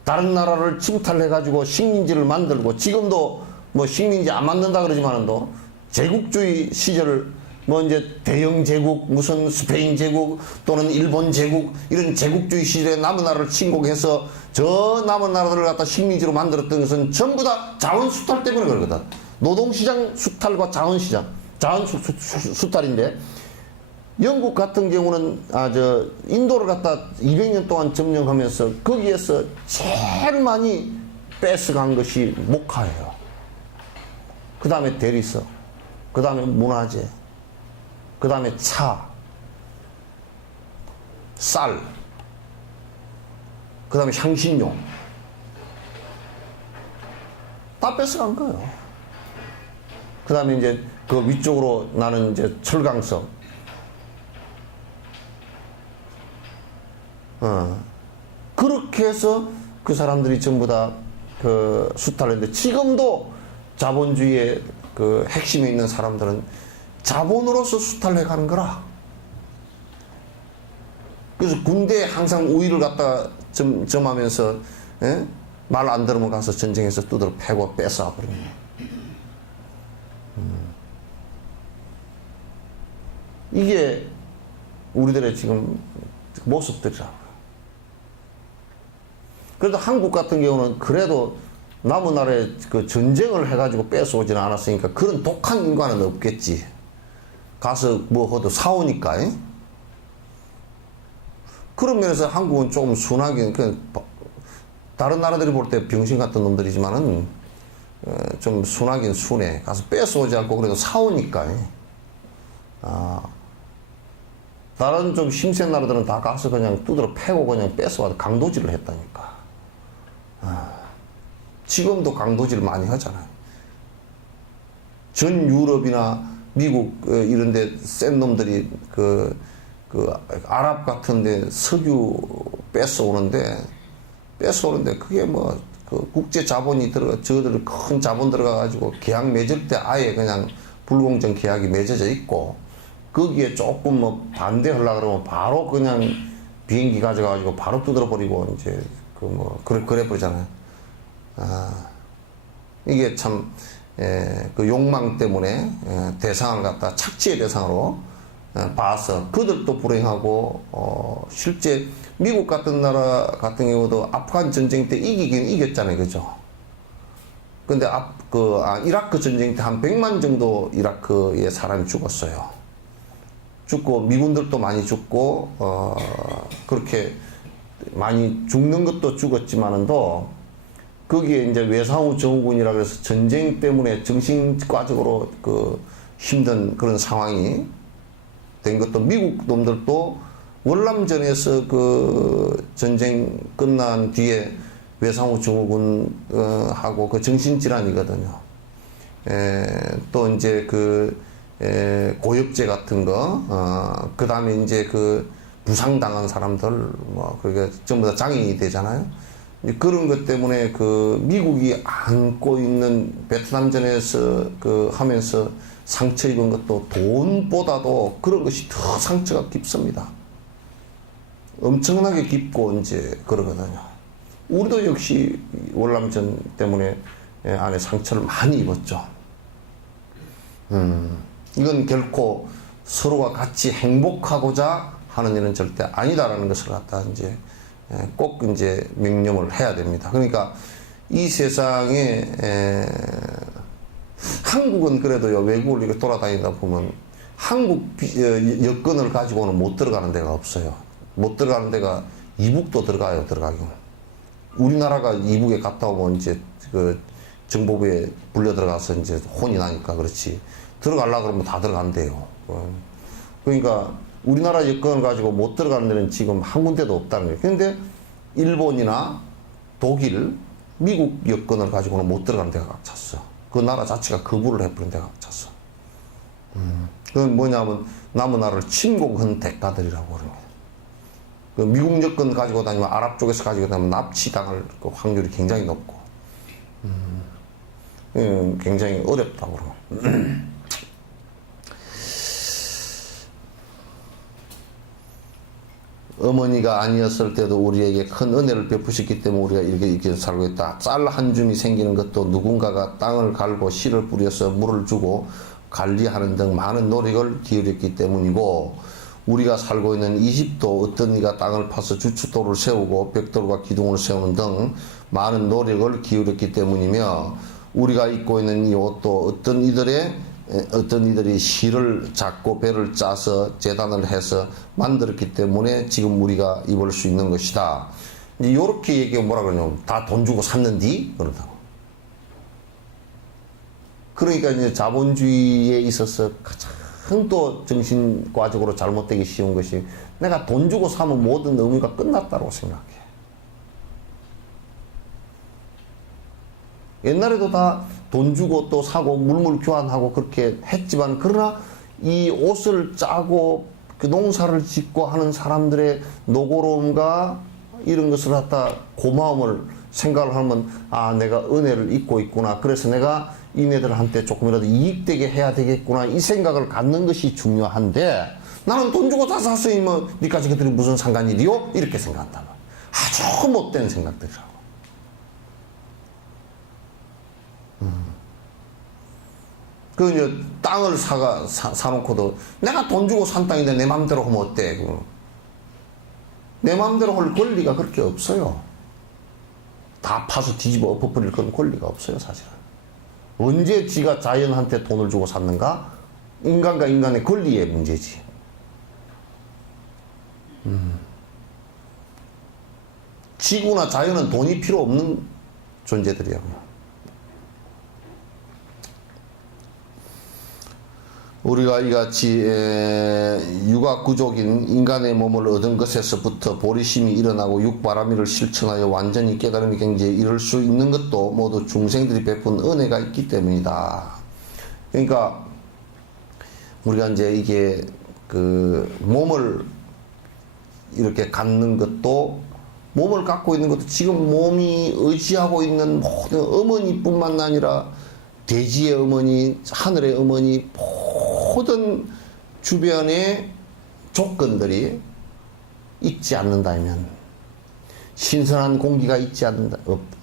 다른 나라를 침탈해가지고 식민지를 만들고 지금도 뭐 식민지 안 만든다 그러지만도 제국주의 시절 뭐 이제 대영 제국 무슨 스페인 제국 또는 일본 제국 이런 제국주의 시절에 남은 나라를 침공해서 저 남은 나라들을 갖다 식민지로 만들었던 것은 전부 다 자원 수탈 때문에 그러거든. 노동시장 수탈과 자원시장 수탈인데 영국 같은 경우는 인도를 갖다 200년 동안 점령하면서 거기에서 제일 많이 뺏어간 것이 목화예요. 그 다음에 대리석, 그 다음에 문화재, 그 다음에 차, 쌀, 그 다음에 향신료 다 뺏어간 거예요. 그 다음에 이제 그 위쪽으로 나는 이제 철강석, 그렇게 해서 그 사람들이 전부 다 그 수탈했는데 지금도 자본주의의 그 핵심에 있는 사람들은 자본으로서 수탈해 가는 거라. 그래서 군대에 항상 우위를 갖다 점하면서 말 안 들으면 가서 전쟁에서 두드러 패고 뺏어 버립니다. 이게 우리들의 지금 모습들이라고. 그래도 한국 같은 경우는 그래도 남은 나라에 그 전쟁을 해가지고 뺏어오지는 않았으니까 그런 독한 인간은 없겠지. 가서 뭐 하도 사오니까. 그런 면에서 한국은 조금 순하게, 다른 나라들이 볼 때 병신 같은 놈들이지만은 좀 순하긴 순해. 가서 뺏어오지 않고 그래도 사오니까. 다른 좀 힘센 나라들은 다 가서 그냥 두드러 패고 그냥 뺏어와서 강도질을 했다니까. 지금도 강도질 많이 하잖아요. 전 유럽이나 미국 이런 데 센 놈들이 그 아랍 같은 데 석유 뺏어오는데 그게 뭐 그 국제 자본이 저들 큰 자본 들어가가지고 계약 맺을 때 아예 그냥 불공정 계약이 맺어져 있고 거기에 조금 뭐 반대하려고 그러면 바로 그냥 비행기 가져가지고 바로 두드려 버리고 이제 그래 버리잖아요. 이게 참, 그 욕망 때문에 대상을 갖다 착취의 대상으로 봐서 그들도 불행하고, 실제 미국 같은 나라 같은 경우도 아프간 전쟁 때 이기긴 이겼잖아요. 그죠? 근데 이라크 전쟁 때 한 100만 정도 이라크의 사람이 죽었어요. 죽고, 미군들도 많이 죽고, 그렇게 많이 죽는 것도 죽었지만은도, 거기에 이제 외상후 증후군이라 그래서 전쟁 때문에 정신과적으로 힘든 그런 상황이 된 것도 미국 놈들도 월남전에서 전쟁 끝난 뒤에 외상후 증후군 하고 정신질환이거든요. 또 이제 고엽제 같은 거, 그 다음에 이제 부상당한 사람들, 그게 전부 다 장애인이 되잖아요. 그런 것 때문에 미국이 안고 있는 베트남전에서 하면서 상처 입은 것도 돈보다도 그런 것이 더 상처가 깊습니다. 엄청나게 깊고 이제 그러거든요. 우리도 역시 월남전 때문에 안에 상처를 많이 입었죠. 이건 결코 서로가 같이 행복하고자 하는 일은 절대 아니다라는 것을 갖다 이제 꼭 이제 명령을 해야 됩니다. 그러니까 이 세상에 한국은 그래도요, 외국을 이렇게 돌아다니다 보면 한국 여권을 가지고는 못 들어가는 데가 없어요. 못 들어가는 데가 이북도 들어가요, 들어가긴. 우리나라가 이북에 갔다 오면 이제 정보부에 불려 들어가서 이제 혼이 나니까 그렇지. 들어가려고 그러면 다 들어간대요. 그러니까 우리나라 여권을 가지고 못 들어가는 데는 지금 한 군데도 없다는 거예요. 그런데 일본이나 독일, 미국 여권을 가지고는 못 들어가는 데가 꽉 찼어. 그 나라 자체가 거부를 해버린 데가 꽉 찼어. 그건 뭐냐면 남은 나라를 침공한 대가들이라고 그러는 거예요. 그 미국 여권 가지고 다니면 아랍 쪽에서 가지고 다니면 납치당할 그 확률이 굉장히 높고 굉장히 어렵다고 그러고. 어머니가 아니었을 때도 우리에게 큰 은혜를 베푸셨기 때문에 우리가 이렇게 살고 있다. 쌀 한 줌이 생기는 것도 누군가가 땅을 갈고 씨를 뿌려서 물을 주고 관리하는 등 많은 노력을 기울였기 때문이고, 우리가 살고 있는 이집도 어떤 이가 땅을 파서 주춧돌을 세우고 벽돌과 기둥을 세우는 등 많은 노력을 기울였기 때문이며, 우리가 입고 있는 이 옷도 어떤 이들이 실을 잡고 배를 짜서 재단을 해서 만들었기 때문에 지금 우리가 입을 수 있는 것이다. 이제 요렇게 얘기하면 뭐라 그러냐면 다 돈 주고 샀는디? 그런다고. 그러니까 이제 자본주의에 있어서 가장 또 정신과적으로 잘못되기 쉬운 것이, 내가 돈 주고 사면 모든 의미가 끝났다고 생각해. 옛날에도 다 돈 주고 또 사고 물물 교환하고 그렇게 했지만, 그러나 이 옷을 짜고 그 농사를 짓고 하는 사람들의 노고로움과 이런 것을 갖다 고마움을 생각을 하면, 아, 내가 은혜를 입고 있구나. 그래서 내가 이네들한테 조금이라도 이익되게 해야 되겠구나. 이 생각을 갖는 것이 중요한데, 나는 돈 주고 다 샀으니 뭐 니까지 그들이 무슨 상관이리요? 이렇게 생각한다. 아주 못된 생각들이라고. 그 이제 땅을 사놓고도 내가 돈 주고 산 땅인데 내 마음대로 하면 어때? 내 마음대로 할 권리가 그렇게 없어요. 다 파서 뒤집어 엎어버릴 그런 권리가 없어요, 사실은. 언제 지가 자연한테 돈을 주고 샀는가? 인간과 인간의 권리의 문제지. 지구나 자연은 돈이 필요 없는 존재들이야. 우리가 이같이 육아구족인 인간의 몸을 얻은 것에서부터 보리심이 일어나고 육바라밀을 실천하여 완전히 깨달음의 경지에 이를 수 있는 것도 모두 중생들이 베푼 은혜가 있기 때문이다. 그러니까 우리가 이제 이게 그 몸을 이렇게 갖는 것도, 몸을 갖고 있는 것도 지금 몸이 의지하고 있는 모든 어머니뿐만 아니라 대지의 어머니, 하늘의 어머니, 모든 주변의 조건들이 있지 않는다면, 신선한 공기가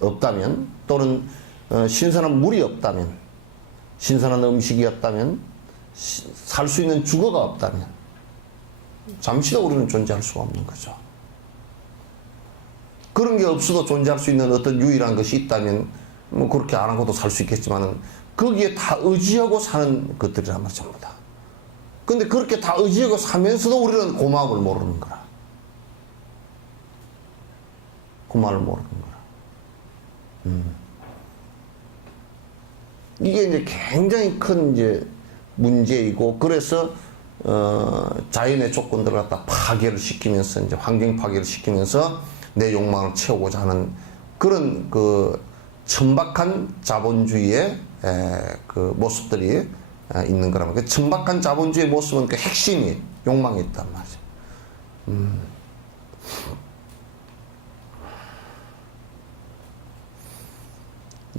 없다면, 또는 신선한 물이 없다면, 신선한 음식이 없다면, 살 수 있는 주거가 없다면 잠시도 우리는 존재할 수가 없는 거죠. 그런 게 없어도 존재할 수 있는 어떤 유일한 것이 있다면 뭐 그렇게 안 하고도 살 수 있겠지만은, 거기에 다 의지하고 사는 것들이란 말이야, 전부 다. 근데 그렇게 다 의지하고 사면서도 우리는 고마움을 모르는 거라. 고마움을 모르는 거라. 이게 이제 굉장히 큰 이제 문제이고, 그래서 자연의 조건들을 갖다 파괴를 시키면서, 이제 환경 파괴를 시키면서 내 욕망을 채우고자 하는 그런 그 천박한 자본주의의 그 모습들이 있는 거라면, 그 천박한 자본주의의 모습은 그 핵심이 욕망이 있단 말이죠.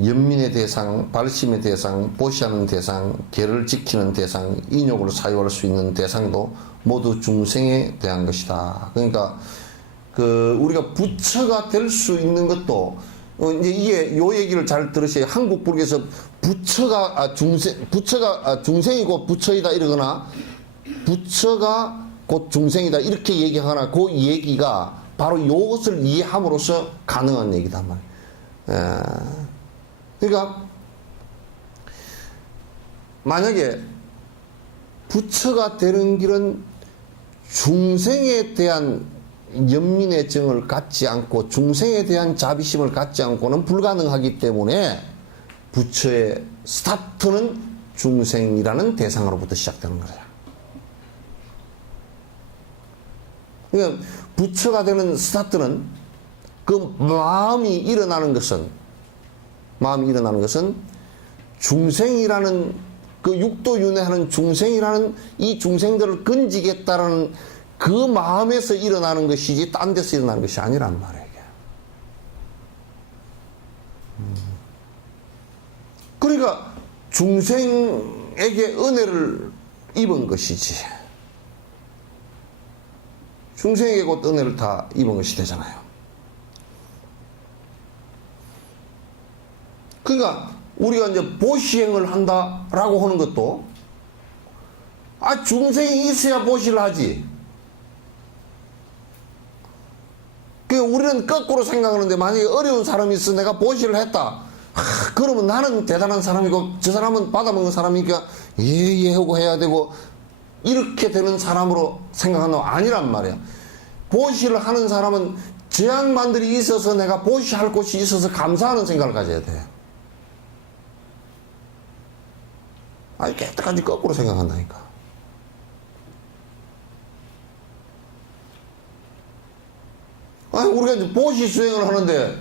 연민의 대상, 발심의 대상, 보시하는 대상, 계를 지키는 대상, 인욕을 사유할 수 있는 대상도 모두 중생에 대한 것이다. 그러니까 그 우리가 부처가 될 수 있는 것도, 이제 이게 요 얘기를 잘 들으셔야, 한국 불교에서 부처가 중생이고 부처이다 이러거나, 부처가 곧 중생이다 이렇게 얘기하거나, 그 얘기가 바로 이것을 이해함으로써 가능한 얘기단 말이에요. 그러니까 만약에 부처가 되는 길은 중생에 대한 연민의 정을 갖지 않고, 중생에 대한 자비심을 갖지 않고는 불가능하기 때문에, 부처의 스타트는 중생이라는 대상으로부터 시작되는 거야. 그러니까 부처가 되는 스타트는 그 마음이 일어나는 것은 중생이라는 그 육도윤회하는 중생이라는 이 중생들을 건지겠다라는 그 마음에서 일어나는 것이지 딴 데서 일어나는 것이 아니란 말이에요. 이게. 그러니까 중생에게 은혜를 입은 것이지. 중생에게 곧 은혜를 다 입은 것이 되잖아요. 그러니까 우리가 이제 보시행을 한다라고 하는 것도 중생이 있어야 보시를 하지. 우리는 거꾸로 생각하는데 만약에 어려운 사람이 있어 내가 보시를 했다. 그러면 나는 대단한 사람이고 저 사람은 받아먹는 사람이니까 예 하고 해야 되고 이렇게 되는 사람으로 생각하는 거 아니란 말이야. 보시를 하는 사람은 저 양반들이 있어서 내가 보시할 곳이 있어서 감사하는 생각을 가져야 돼. 깨끗하게 거꾸로 생각한다니까. 우리가 이제 보시 수행을 하는데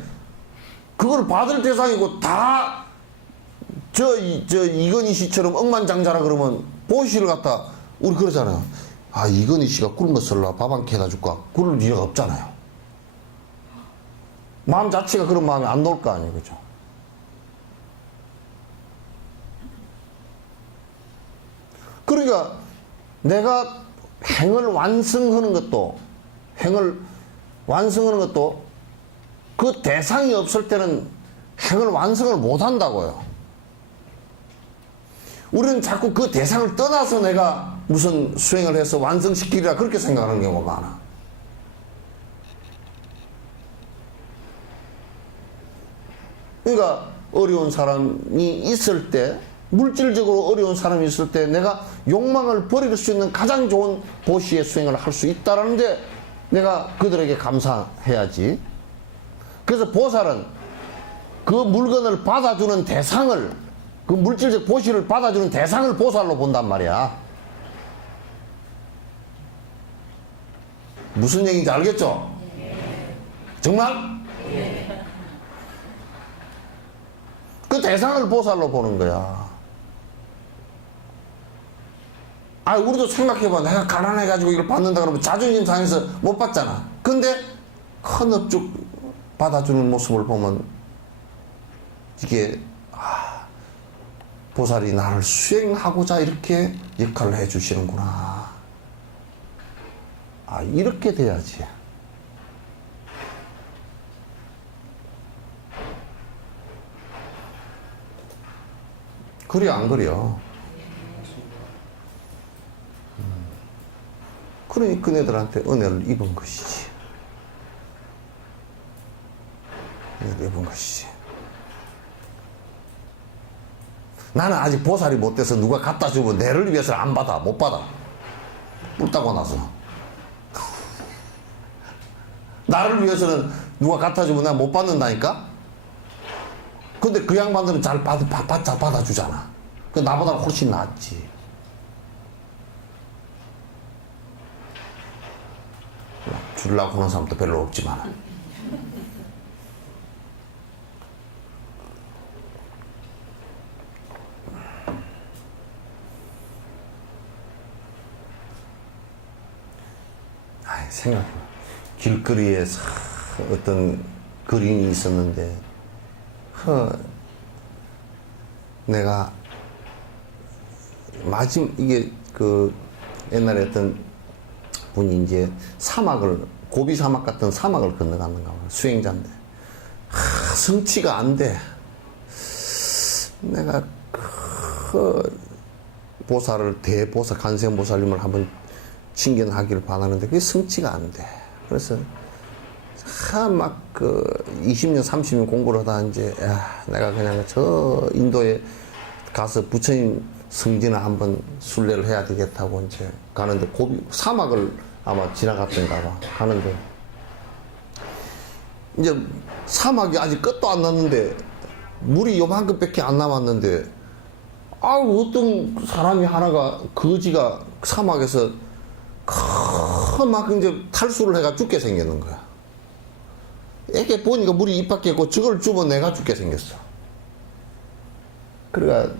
그걸 받을 대상이고 다 이건희 씨처럼 억만장자라 그러면 보시를 갖다 우리 그러잖아요. 이건희 씨가 굶어 설라 밥 한 끼 해다 줄까? 그럴 리가 없잖아요. 마음 자체가 그런 마음이 안 나올 거 아니에요. 그죠? 그러니까 내가 행을 완성하는 것도 그 대상이 없을 때는 행을 완성을 못 한다고요. 우리는 자꾸 그 대상을 떠나서 내가 무슨 수행을 해서 완성시키리라 그렇게 생각하는 경우가 많아. 그러니까 어려운 사람이 있을 때, 물질적으로 어려운 사람이 있을 때 내가 욕망을 버릴 수 있는 가장 좋은 보시의 수행을 할 수 있다는데 내가 그들에게 감사해야지. 그래서 보살은 그 물건을 받아주는 대상을, 그 물질적 보시를 받아주는 대상을 보살로 본단 말이야. 무슨 얘기인지 알겠죠? 정말? 그 대상을 보살로 보는 거야. 우리도 생각해봐. 내가 가난해가지고 이걸 받는다 그러면 자존심 상해서 못 받잖아. 근데 큰 업죽 받아주는 모습을 보면 이게 보살이 나를 수행하고자 이렇게 역할을 해주시는구나. 이렇게 돼야지. 그래 안 그래요? 그러니 그네들한테 은혜를 입은 것이지. 은혜를 입은 것이지. 나는 아직 보살이 못 돼서 누가 갖다 주면 내를 위해서 안 받아. 못 받아. 뿔 따고 나서. 나를 위해서는 누가 갖다 주면 내가 못 받는다니까? 근데 그 양반들은 잘 받아주잖아. 나보다 훨씬 낫지. 주려고 하는 사람도 별로 없지만. 생각해. 길거리에 어떤 그림이 있었는데, 내가 이게 옛날에 어떤 분이 이제 고비 사막 같은 사막을 건너갔는가 봐. 수행자인데. 성취가 안 돼. 내가 보살을, 대보살, 간생보살님을 한번 칭견하기를 바라는데 그게 성취가 안 돼. 그래서 막 20년, 30년 공부를 하다 이제 내가 그냥 저 인도에 가서 부처님 성지나 한번 순례를 해야 되겠다고 이제 가는데 사막을 아마 지나갔던가 봐. 가는데 이제 사막이 아직 끝도 안 났는데 물이 요만큼밖에 안 남았는데, 어떤 사람이 하나가, 거지가 사막에서 막 이제 탈수를 해가 죽게 생겼는 거야. 이렇게 보니까 물이 입 밖에 있고 저걸 주면 내가 죽게 생겼어. 그러니까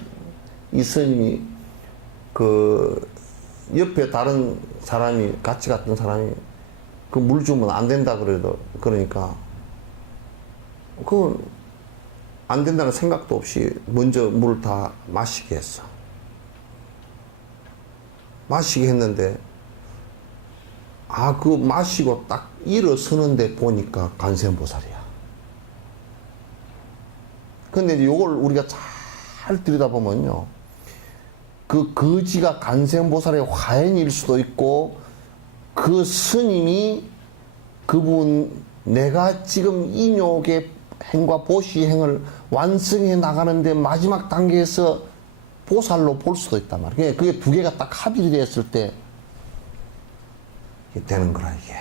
이 스님이 그 옆에 다른 사람이, 같이 갔던 사람이 그 물 주면 안 된다 그러니까 그건 안 된다는 생각도 없이 먼저 물을 다 마시게 했어. 마시게 했는데, 그 마시고 딱 일어서는데 보니까 관세음보살이야. 근데 이제 요걸 우리가 잘 들여다보면요, 그 거지가 관세음보살의 화연일 수도 있고, 그 스님이 그분, 내가 지금 인욕의 행과 보시행을 완성해 나가는데 마지막 단계에서 보살로 볼 수도 있단 말이에요. 그게 두 개가 딱 합일이 됐을 때 되는 거라, 이게.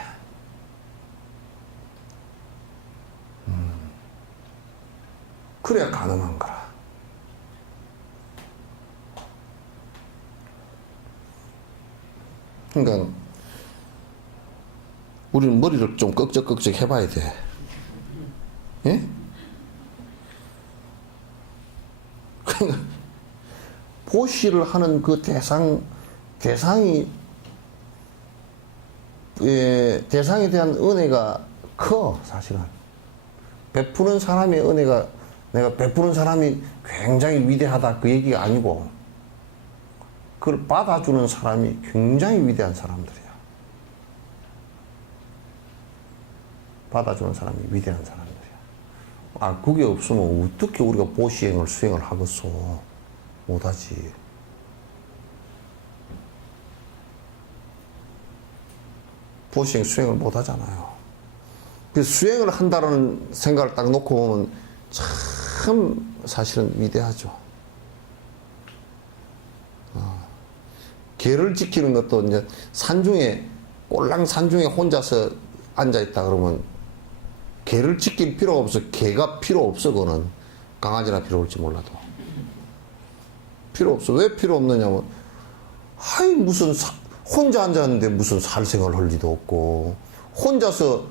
그래야 가능한 거라. 그러니까 우리는 머리를 좀 꺽적꺽적 해봐야 돼. 예? 그러니까 보시를 하는 그 대상이 대상에 대한 은혜가 커, 사실은. 베푸는 사람의 은혜가, 내가 베푸는 사람이 굉장히 위대하다 그 얘기가 아니고, 그걸 받아주는 사람이 굉장히 위대한 사람들이야. 받아주는 사람이 위대한 사람들이야. 그게 없으면 어떻게 우리가 보시행을 수행을 하겠소? 못하지. 보시행 수행을 못하잖아요. 그래서 수행을 한다는 생각을 딱 놓고 보면 참 사실은 위대하죠. 개를 지키는 것도 이제 산중에, 꼴랑 산중에 혼자서 앉아있다 그러면 개를 지킬 필요가 없어. 개가 필요 없어. 그거는 강아지나 필요 올지 몰라도 필요 없어. 왜 필요 없느냐면, 무슨 혼자 앉았는데 무슨 살생을 할 리도 없고, 혼자서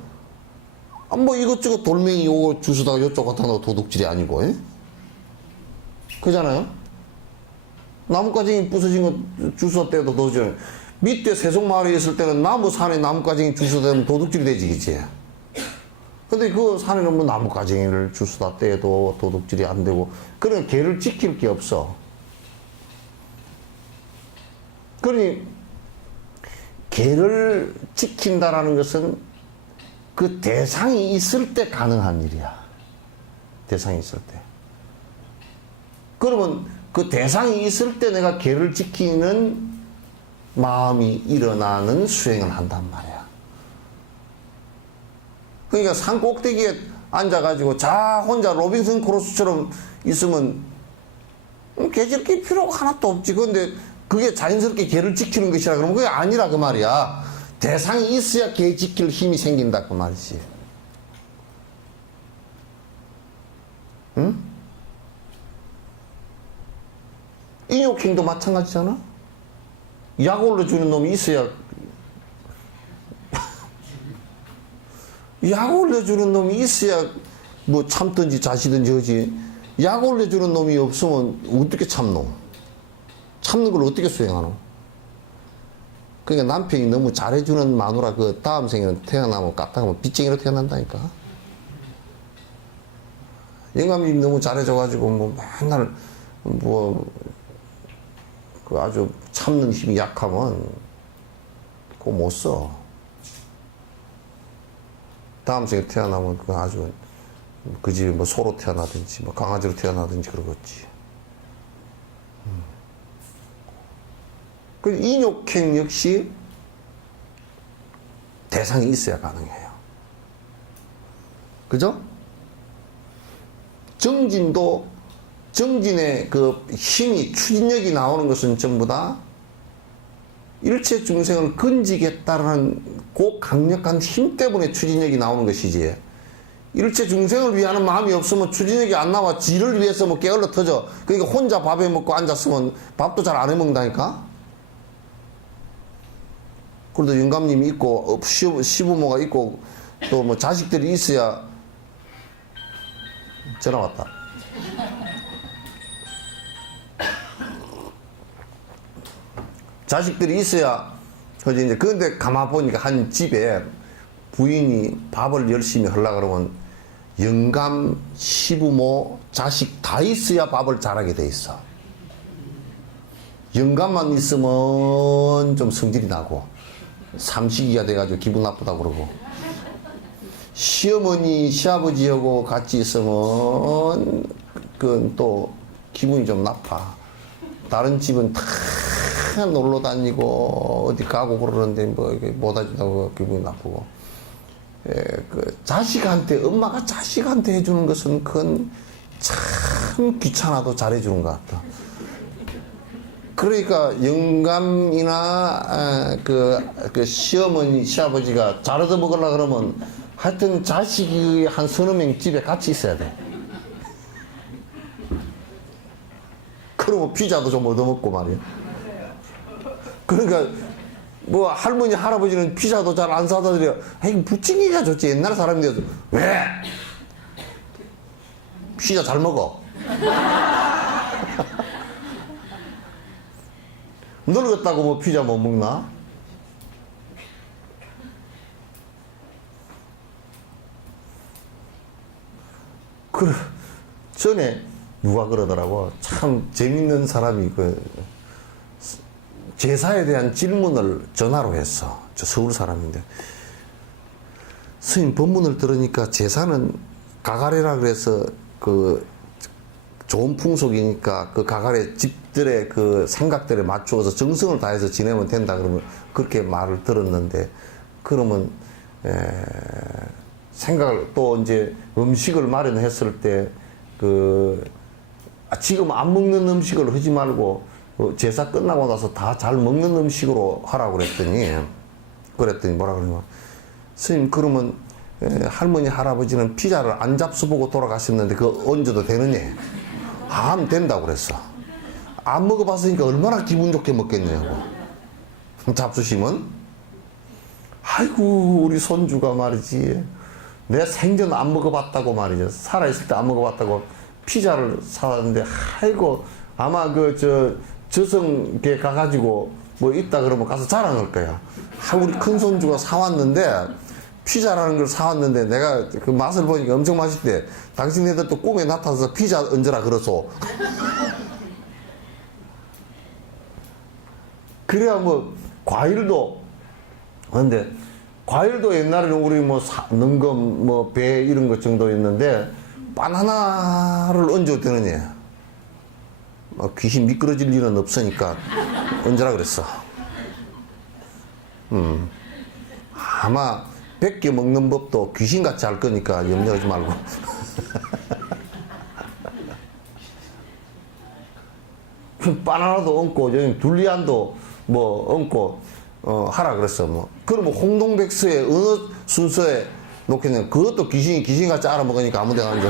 뭐 이것저것 돌멩이 요거 주스다가 요쪽 갖다 놓고 도둑질이 아니고, 그잖아요. 나뭇가지 부서진 거 주워 떼도 도둑질. 밑에 세속마을에 있을 때는 나무 산에 나뭇가지 주워 떼면 도둑질이 되지, 그치? 근데 그 산에는 뭐 나뭇가지를 주스다 떼도 도둑질이 안 되고, 그러니까 개를 지킬 게 없어. 그러니 개를 지킨다라는 것은 그 대상이 있을 때 가능한 일이야. 대상이 있을 때. 그러면 그 대상이 있을 때 내가 개를 지키는 마음이 일어나는 수행을 한단 말이야. 그러니까 산 꼭대기에 앉아가지고 혼자 로빈슨 크루소처럼 있으면 개 지킬 필요가 하나도 없지. 그런데 그게 자연스럽게 개를 지키는 것이라 그러면 그게 아니라 그 말이야. 대상이 있어야 개 지킬 힘이 생긴다 그 말이지. 응? 인욕행도 마찬가지잖아. 약 올려주는 놈이 있어야 약 올려주는 놈이 있어야 뭐 참든지 자시든지 하지. 약 올려주는 놈이 없으면 어떻게 참노? 참는 걸 어떻게 수행하노? 그러니까 남편이 너무 잘해주는 마누라, 그 다음 생에는 태어나면 까딱하면 빚쟁이로 태어난다니까. 영감님이 너무 잘해줘가지고 뭐 맨날 그 아주 참는 힘이 약하면 그거 못 써. 다음 생에 태어나면 그 아주 그 집에 뭐 소로 태어나든지 뭐 강아지로 태어나든지 그러겠지. 그 인욕행 역시 대상이 있어야 가능해요. 그죠? 정진의 그 힘이, 추진력이 나오는 것은 전부 다 일체 중생을 건지겠다라는 그 강력한 힘 때문에 추진력이 나오는 것이지, 일체 중생을 위하는 마음이 없으면 추진력이 안 나와. 지를 위해서 뭐 게을러 터져. 그러니까 혼자 밥에 먹고 앉았으면 밥도 잘 안 해먹는다니까. 그래도 영감님이 있고 시부모가 있고 또 뭐 자식들이 있어야. 전화 왔다. 자식들이 있어야. 그지 이제 그런데 가만 보니까 한 집에 부인이 밥을 열심히 하려고 그러면 영감, 시부모, 자식 다 있어야 밥을 잘하게 돼 있어. 영감만 있으면 좀 성질이 나고 삼식이가 돼가지고 기분 나쁘다고 그러고, 시어머니, 시아버지하고 같이 있으면 그건 또 기분이 좀 나빠. 다른 집은 다 놀러 다니고 어디 가고 그러는데 뭐 못 해준다고 기분이 나쁘고. 예, 그 자식한테, 엄마가 자식한테 해주는 것은 그건 참 귀찮아도 잘해주는 것 같다. 그러니까 영감이나 그 시어머니, 시아버지가 잘 얻어 먹으려고 그러면 하여튼 자식이 한 서너 명 집에 같이 있어야 돼. 그러면 피자도 좀 얻어먹고 말이야. 그러니까 뭐 할머니 할아버지는 피자도 잘 안 사다 드려. 아이 부침개가 좋지. 옛날 사람인데도 왜 피자 잘 먹어. 늙었다고 뭐 피자 못 먹나? 그래 전에 누가 그러더라고. 참 재밌는 사람이 제사에 대한 질문을 전화로 했어. 저 서울 사람인데. 스님 법문을 들으니까 제사는 가가레라 그래서 그 좋은 풍속이니까 그 가가레 집들의 그 생각들에 맞추어서 정성을 다해서 지내면 된다 그러면 그렇게 말을 들었는데, 그러면 생각을 또 이제 음식을 마련했을 때 지금 안 먹는 음식을 하지 말고 제사 끝나고 나서 다 잘 먹는 음식으로 하라고 그랬더니 뭐라 그러냐면, 스님 그러면 할머니 할아버지는 피자를 안 잡수보고 돌아가셨는데 그거 얹어도 되느냐? 안 된다고 그랬어. 안 먹어봤으니까 얼마나 기분 좋게 먹겠냐고. 잡수시면 아이고 우리 손주가 말이지, 내 생전 안 먹어봤다고 말이죠. 살아있을 때 안 먹어봤다고 피자를 사왔는데, 아이고 아마 저승에 가가지고 뭐 있다 그러면 가서 자랑할 거야. 우리 큰 손주가 사왔는데, 피자라는 걸 사왔는데 내가 그 맛을 보니까 엄청 맛있대. 당신네들 또 꿈에 나타나서 피자 얹으라 그러소. 그래야 뭐 과일도, 근데 과일도 옛날에는 우리 뭐 능검 뭐 배 이런 것 정도 있는데 바나나를 얹어도 되느냐? 귀신 미끄러질 일은 없으니까 얹으라 그랬어. 아마 100개 먹는 법도 귀신같이 할 거니까 염려하지 말고. 바나나도 얹고 둘리안도 뭐 얹고 하라 그랬어. 뭐 그러면 홍동백서에 어느 순서에 놓겠냐? 그것도 귀신같이 알아먹으니까 아무데나 앉아.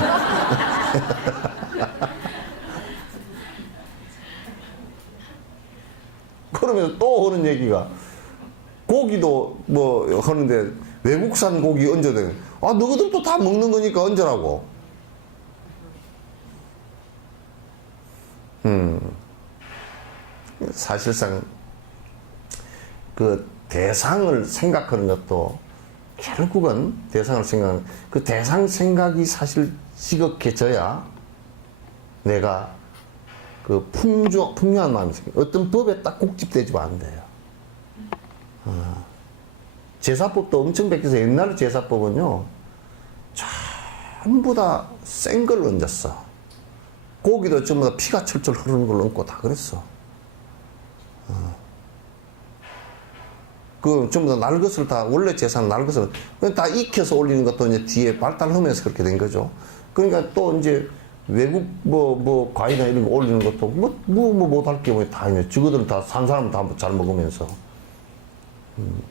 그러면 또 하는 얘기가, 고기도 뭐 하는데 외국산 고기 얹어야 돼. 너희들도 다 먹는 거니까 얹으라고. 사실상 그 대상을 생각하는 것도 결국은 대상을 생각하는, 그 대상 생각이 사실 지극해져야 내가 그 풍요한 마음이 생겨. 어떤 법에 딱 국집되지면 안 돼요. 제사법도 엄청 베껴서, 옛날 제사법은요 전부 다 센 걸 얹었어. 고기도 전부 다 피가 철철 흐르는 걸 얹고 다 그랬어. 그 전부 다 날것을 다, 원래 제사는 날것을 다 익혀서 올리는 것도 이제 뒤에 발달하면서 그렇게 된 거죠. 그러니까 또 이제 외국 뭐 과일이나 이런 거 올리는 것도 못할 게 뭐 다 있네. 저거들은 다 산 사람은 다 잘 먹으면서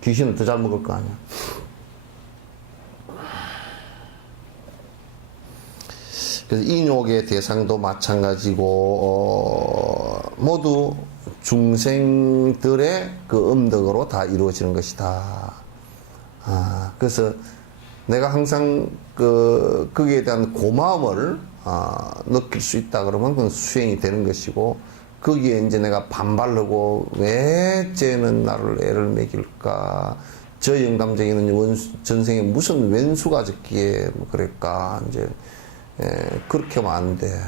귀신은 더 잘 먹을 거 아니야. 그래서 인욕의 대상도 마찬가지고 모두 중생들의 그 음덕으로 다 이루어지는 것이다. 그래서 내가 항상 거기에 대한 고마움을 느낄 수 있다 그러면 그건 수행이 되는 것이고, 거기에 이제 내가 반발하고 왜 쟤는 나를 애를 먹일까, 저 영감쟁이는 전생에 무슨 왼수가 졌기에 뭐 그럴까, 이제 그렇게 하면 안 돼.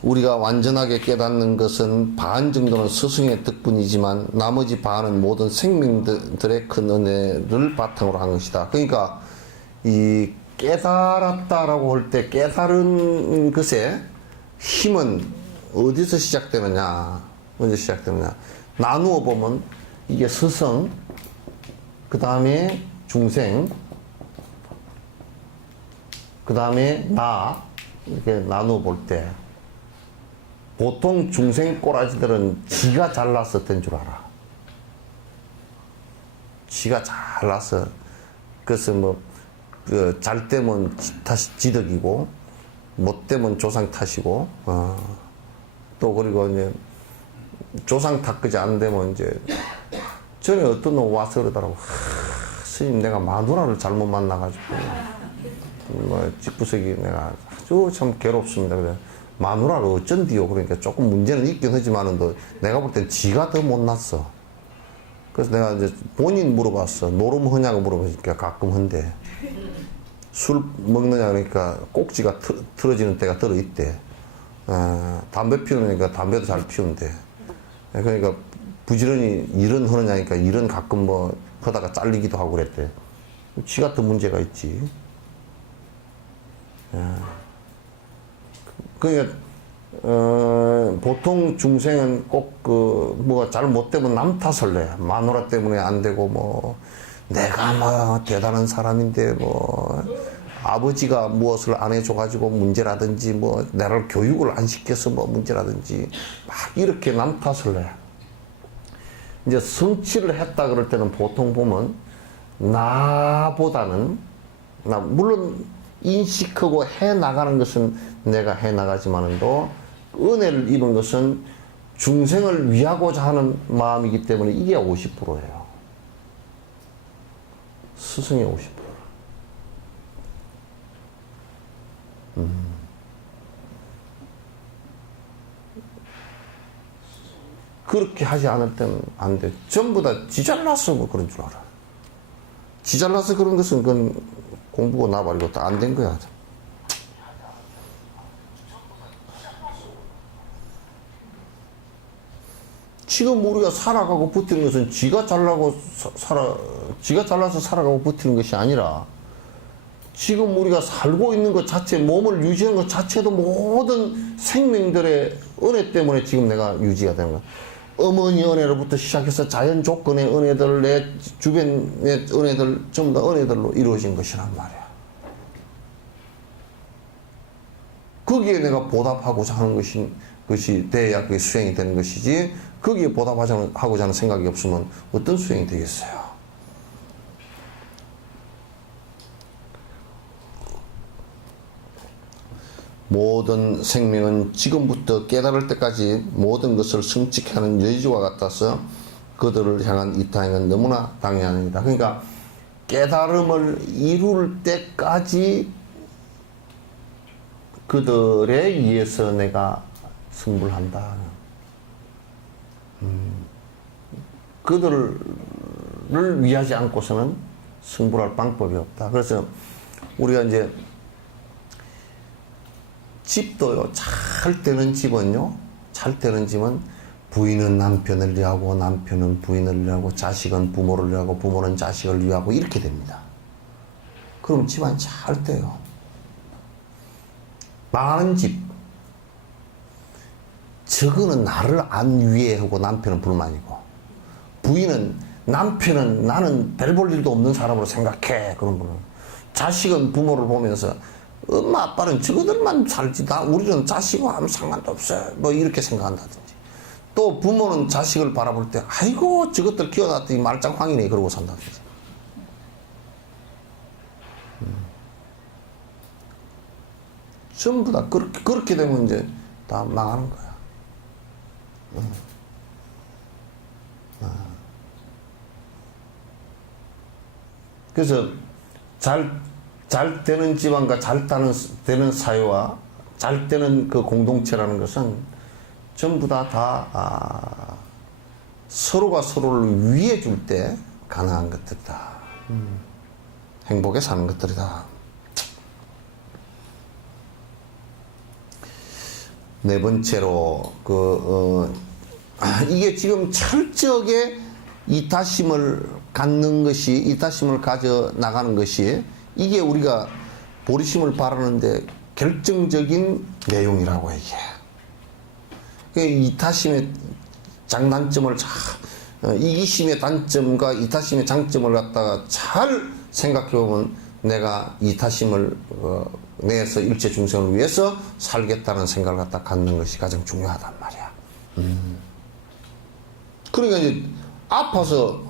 우리가 완전하게 깨닫는 것은 반 정도는 스승의 덕분이지만 나머지 반은 모든 생명들의 큰 은혜를 바탕으로 한 것이다. 그러니까 이 깨달았다라고 할 때 깨달은 것의 힘은 어디서 시작되느냐, 언제 시작되느냐, 나누어 보면 이게 스승, 그 다음에 중생, 그 다음에 나, 이렇게 나누어 볼 때 보통 중생 꼬라지들은 지가 잘나서 된 줄 알아. 지가 잘나서. 그래서 뭐 잘 되면 지덕이고 못 되면 조상 탓이고, 또 그리고 이제 조상 탓까지 안 되면 이제 전에 어떤 놈 와서 그러더라고. 스님 내가 마누라를 잘못 만나가지고 뭐 집구석이 내가 아주 참 괴롭습니다. 그래. 마누라를 어쩐디요? 그러니까 조금 문제는 있긴 하지만은 내가 볼 땐 지가 더 못났어. 그래서 내가 이제 본인 물어봤어. 노름하냐고 물어보니까 가끔 한대. 술 먹느냐 그러니까 꼭지가 틀어지는 때가 들어있대. 담배 피우니까 담배도 잘 피운대. 그러니까 부지런히 일은 하느냐니까 일은 가끔 뭐 하다가 잘리기도 하고 그랬대. 지가 더 문제가 있지. 그러니까 보통 중생은 꼭 뭐가 잘 못되면 남 탓을 내. 마누라 때문에 안 되고 뭐 내가 뭐 대단한 사람인데 뭐 아버지가 무엇을 안 해줘가지고 문제라든지 뭐 나를 교육을 안 시켜서 뭐 문제라든지 막 이렇게 남 탓을 내. 이제 성취를 했다 그럴 때는 보통 보면 나보다는 물론 인식하고 해 나가는 것은 내가 해 나가지만은도 은혜를 입은 것은 중생을 위하고자 하는 마음이기 때문에 이게 50%예요. 스승의 50%. 그렇게 하지 않을 때는 안 돼. 전부 다 지 잘나서 뭐 그런 줄 알아. 지 잘나서 그런 것은 그건 공부가 나발이고 다 안 된 거야. 지금 우리가 살아가고 버티는 것은 지가 잘나서 살아가고 버티는 것이 아니라 지금 우리가 살고 있는 것 자체, 몸을 유지하는 것 자체도 모든 생명들의 은혜 때문에 지금 내가 유지가 되는 거야. 어머니 은혜로부터 시작해서 자연 조건의 은혜들, 내 주변의 은혜들, 전부 다 은혜들로 이루어진 것이란 말이야. 거기에 내가 보답하고자 하는 것이 돼야 그게 수행이 되는 것이지, 거기에 보답하고자 하는 생각이 없으면 어떤 수행이 되겠어요? 모든 생명은 지금부터 깨달을 때까지 모든 것을 성취하는 여지와 같아서 그들을 향한 이 타행은 너무나 당연한 일이다. 그러니까 깨달음을 이룰 때까지 그들에 의해서 내가 승부한다. 그들을 위하지 않고서는 승부할 방법이 없다. 그래서 우리가 이제 집도요, 잘 되는 집은요, 잘 되는 집은 부인은 남편을 위하고, 남편은 부인을 위하고, 자식은 부모를 위하고, 부모는 자식을 위하고, 이렇게 됩니다. 그럼 집안 잘 돼요. 망하는 집, 저거는 나를 안 위해하고 남편은 불만이고, 부인은 남편은 나는 별 볼 일도 없는 사람으로 생각해. 그런 분은. 자식은 부모를 보면서 엄마 아빠는 저거들만 살지, 우리는 자식과 아무 상관도 없어, 뭐 이렇게 생각한다든지. 또 부모는 자식을 바라볼 때 아이고 저것들 키워놨더니 말짱황이네 그러고 산다. 전부 다 그렇게 되면 이제 다 망하는 거야. 그래서 잘 되는 집안과 되는 사회와 잘 되는 그 공동체라는 것은 전부 다 서로가 서로를 위해 줄 때 가능한 것들이다. 행복에 사는 것들이다. 네 번째로 이게 지금 철저하게 이타심을 갖는 것이, 이타심을 가져 나가는 것이 이게 우리가 보리심을 바라는데 결정적인 내용이라고 이게. 이타심의 장단점을 이기심의 단점과 이타심의 장점을 갖다가 잘 생각해 보면 내가 이타심을 내에서 일체 중생을 위해서 살겠다는 생각을 갖다 갖는 것이 가장 중요하단 말이야. 그러니까 이제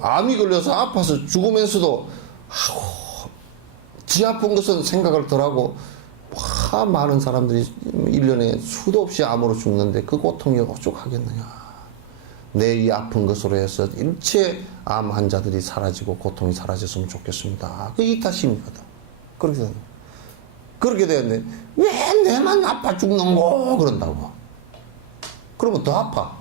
암이 걸려서 아파서 죽으면서도 지 아픈 것은 생각을 덜하고 많은 사람들이 1년에 수도 없이 암으로 죽는데 그 고통이 오죽하겠느냐. 내 이 아픈 것으로 해서 일체 암 환자들이 사라지고 고통이 사라졌으면 좋겠습니다. 그 이타심이거든. 그렇게 되는데 왜 내만 아파 죽는고 그런다고. 그러면 더 아파.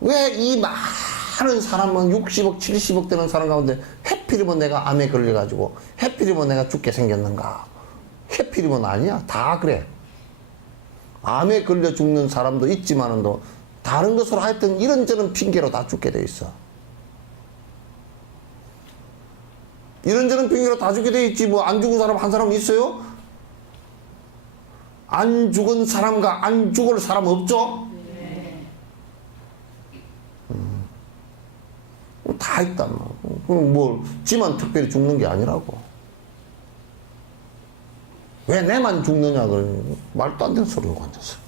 왜 이 많은 사람은 60억 70억 되는 사람 가운데 해필이면 내가 암에 걸려가지고 해필이면 내가 죽게 생겼는가. 해필이면 아니야. 다 그래. 암에 걸려 죽는 사람도 있지만은 다른 것으로 하여튼 이런저런 핑계로 다 죽게 돼 있어. 이런저런 핑계로 다 죽게 돼 있지. 뭐 안 죽은 사람 한 사람 있어요? 안 죽은 사람과 안 죽을 사람 없죠? 네. 다 있단 말이야. 뭐 지만 특별히 죽는 게 아니라고. 왜 내만 죽느냐 그러니 말도 안 되는 소리고 앉아서.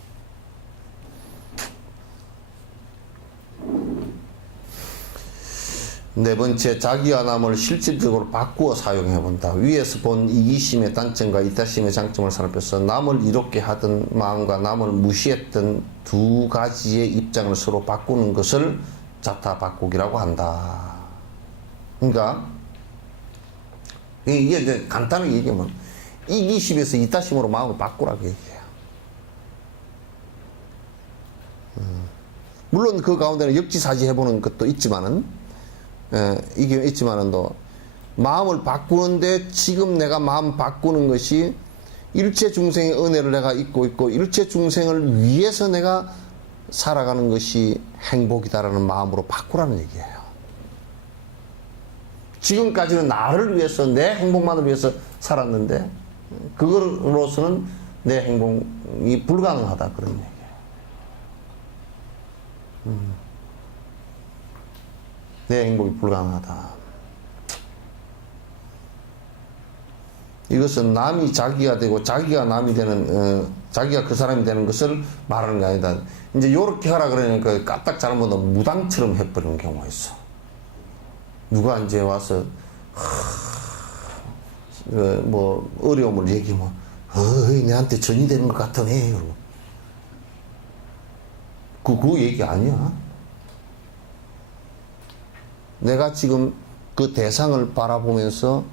네 번째, 자기와 남을 실질적으로 바꾸어 사용해 본다. 위에서 본 이기심의 단점과 이타심의 장점을 살펴서 남을 이롭게 하던 마음과 남을 무시했던 두 가지의 입장을 서로 바꾸는 것을 자타 바꾸기라고 한다. 그러니까 이게 이제 간단하게 얘기하면 이기심에서 이타심으로 마음을 바꾸라고 얘기해요. 물론 그 가운데는 역지사지 해보는 것도 있지만은, 이게 있지만은도 마음을 바꾸는데 지금 내가 마음 바꾸는 것이 일체 중생의 은혜를 내가 잊고 있고 일체 중생을 위해서 내가 살아가는 것이 행복이다라는 마음으로 바꾸라는 얘기예요. 지금까지는 나를 위해서 내 행복만을 위해서 살았는데 그걸로서는 내 행복이 불가능하다 그런 얘기예요. 내 행복이 불가능하다. 이것은 남이 자기가 되고 자기가 남이 되는 자기가 그 사람이 되는 것을 말하는 게 아니다. 이제 요렇게 하라 그러니까 까딱 잘못하면 무당처럼 해버리는 경우가 있어. 누가 이제 와서 뭐 어려움을 얘기하면 내한테 전이 되는 것 같으네. 그 얘기 아니야. 내가 지금 그 대상을 바라보면서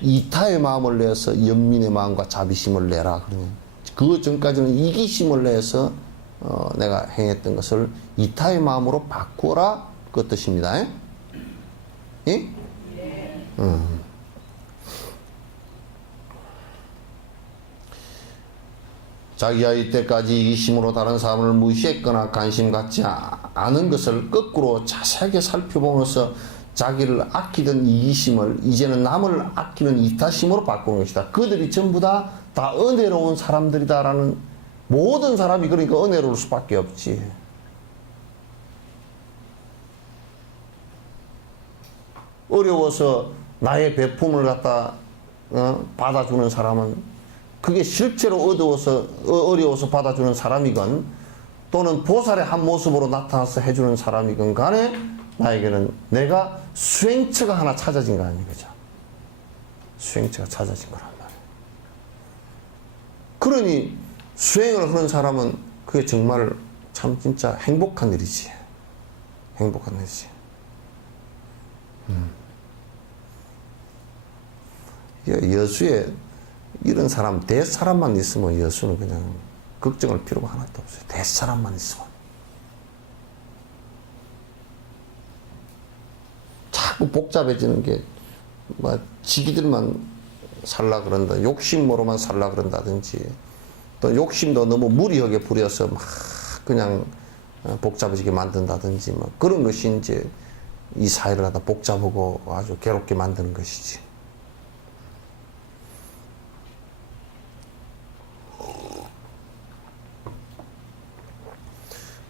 이타의 마음을 내서 연민의 마음과 자비심을 내라. 그러면 그 전까지는 이기심을 내서 내가 행했던 것을 이타의 마음으로 바꾸라 그 뜻입니다. 예? 자기가 이때까지 이기심으로 다른 사람을 무시했거나 관심 갖지 않은 것을 거꾸로 자세하게 살펴보면서 자기를 아끼던 이기심을 이제는 남을 아끼는 이타심으로 바꾸는 것이다. 그들이 전부 다 은혜로운 사람들이다라는, 모든 사람이 그러니까 은혜로울 수밖에 없지. 어려워서 나의 배품을 갖다 받아주는 사람은 그게 실제로 어려워서 받아주는 사람이건 또는 보살의 한 모습으로 나타나서 해주는 사람이건 간에 나에게는 내가 수행처가 하나 찾아진 거 아니겠죠. 수행처가 찾아진 거란 말이에요. 그러니 수행을 하는 사람은 그게 정말 참 진짜 행복한 일이지. 행복한 일이지. 여수에 이런 사람, 대사람만 있으면 여수는 그냥 걱정할 필요가 하나도 없어요. 대사람만 있으면. 자꾸 복잡해지는 게, 뭐, 지기들만 살라 그런다. 욕심으로만 살라 그런다든지, 또 욕심도 너무 무리하게 부려서 막 그냥 복잡해지게 만든다든지, 뭐, 그런 것이 이제 이 사회를 하다 복잡하고 아주 괴롭게 만드는 것이지.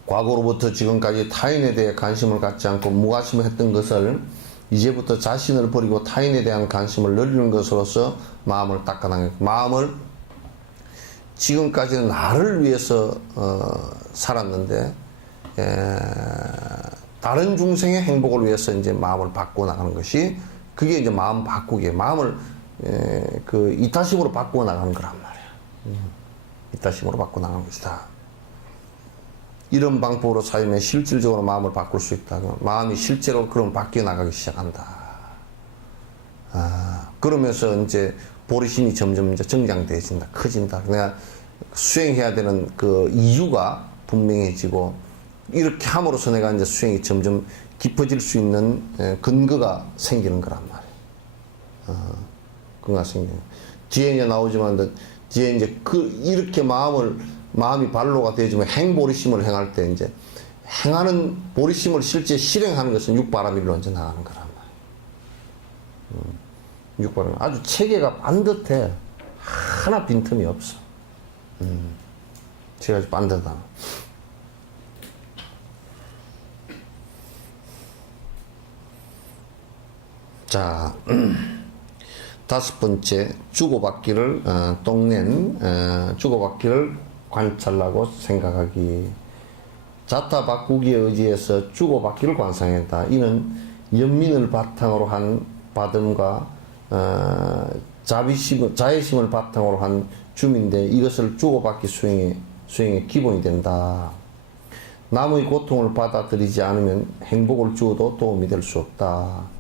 과거로부터 지금까지 타인에 대해 관심을 갖지 않고 무관심했던 것을 이제부터 자신을 버리고 타인에 대한 관심을 늘리는 것으로서 마음을 닦아나가고, 마음을 지금까지는 나를 위해서 살았는데 다른 중생의 행복을 위해서 이제 마음을 바꾸어 나가는 것이, 그게 이제 마음 바꾸기, 마음을 그 이타심으로 바꾸어 나가는 거란 말이야. 이타심으로 바꾸어 나가는 것이다. 이런 방법으로 살면 실질적으로 마음을 바꿀 수 있다. 마음이 실제로 그럼 바뀌어 나가기 시작한다. 그러면서 이제 보리심이 점점 이제 정장되어진다. 커진다. 내가 수행해야 되는 그 이유가 분명해지고, 이렇게 함으로써 내가 이제 수행이 점점 깊어질 수 있는 근거가 생기는 거란 말이에요. 근거가 생기는. 뒤에 이제 나오지만, 뒤에 이제 이렇게 마음이 발로가 되어지면 행보리심을 행할 때 이제 행하는 보리심을 실제 실행하는 것은 육바라밀로 이제 나가는 거란 말이에요. 육바라밀. 아주 체계가 반듯해. 하나 빈틈이 없어. 체계가 아주 반듯하다. 자, 다섯 번째, 주고받기를 주고받기를 관찰하고 생각하기. 자타 바꾸기에 의지해서 주고받기를 관상했다. 이는 연민을 바탕으로 한 받음과 자애심을 바탕으로 한 줌인데, 이것을 주고받기 수행의 기본이 된다. 남의 고통을 받아들이지 않으면 행복을 주어도 도움이 될 수 없다.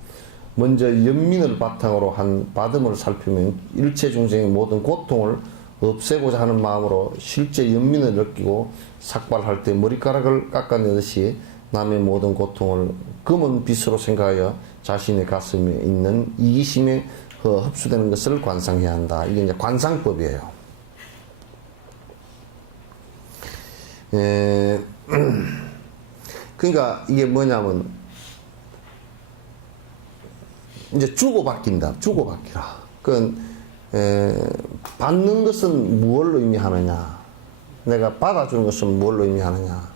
먼저 연민을 바탕으로 한 받음을 살피면 일체 중생의 모든 고통을 없애고자 하는 마음으로 실제 연민을 느끼고 삭발할 때 머리카락을 깎아내듯이 남의 모든 고통을 검은 빛으로 생각하여 자신의 가슴에 있는 이기심에 흡수되는 것을 관상해야 한다. 이게 이제 관상법이에요. 그러니까 이게 뭐냐면 이제 주고받긴다. 주고받기라. 그건 받는 것은 무엇을 의미하느냐, 내가 받아주는 것은 무엇을 의미하느냐.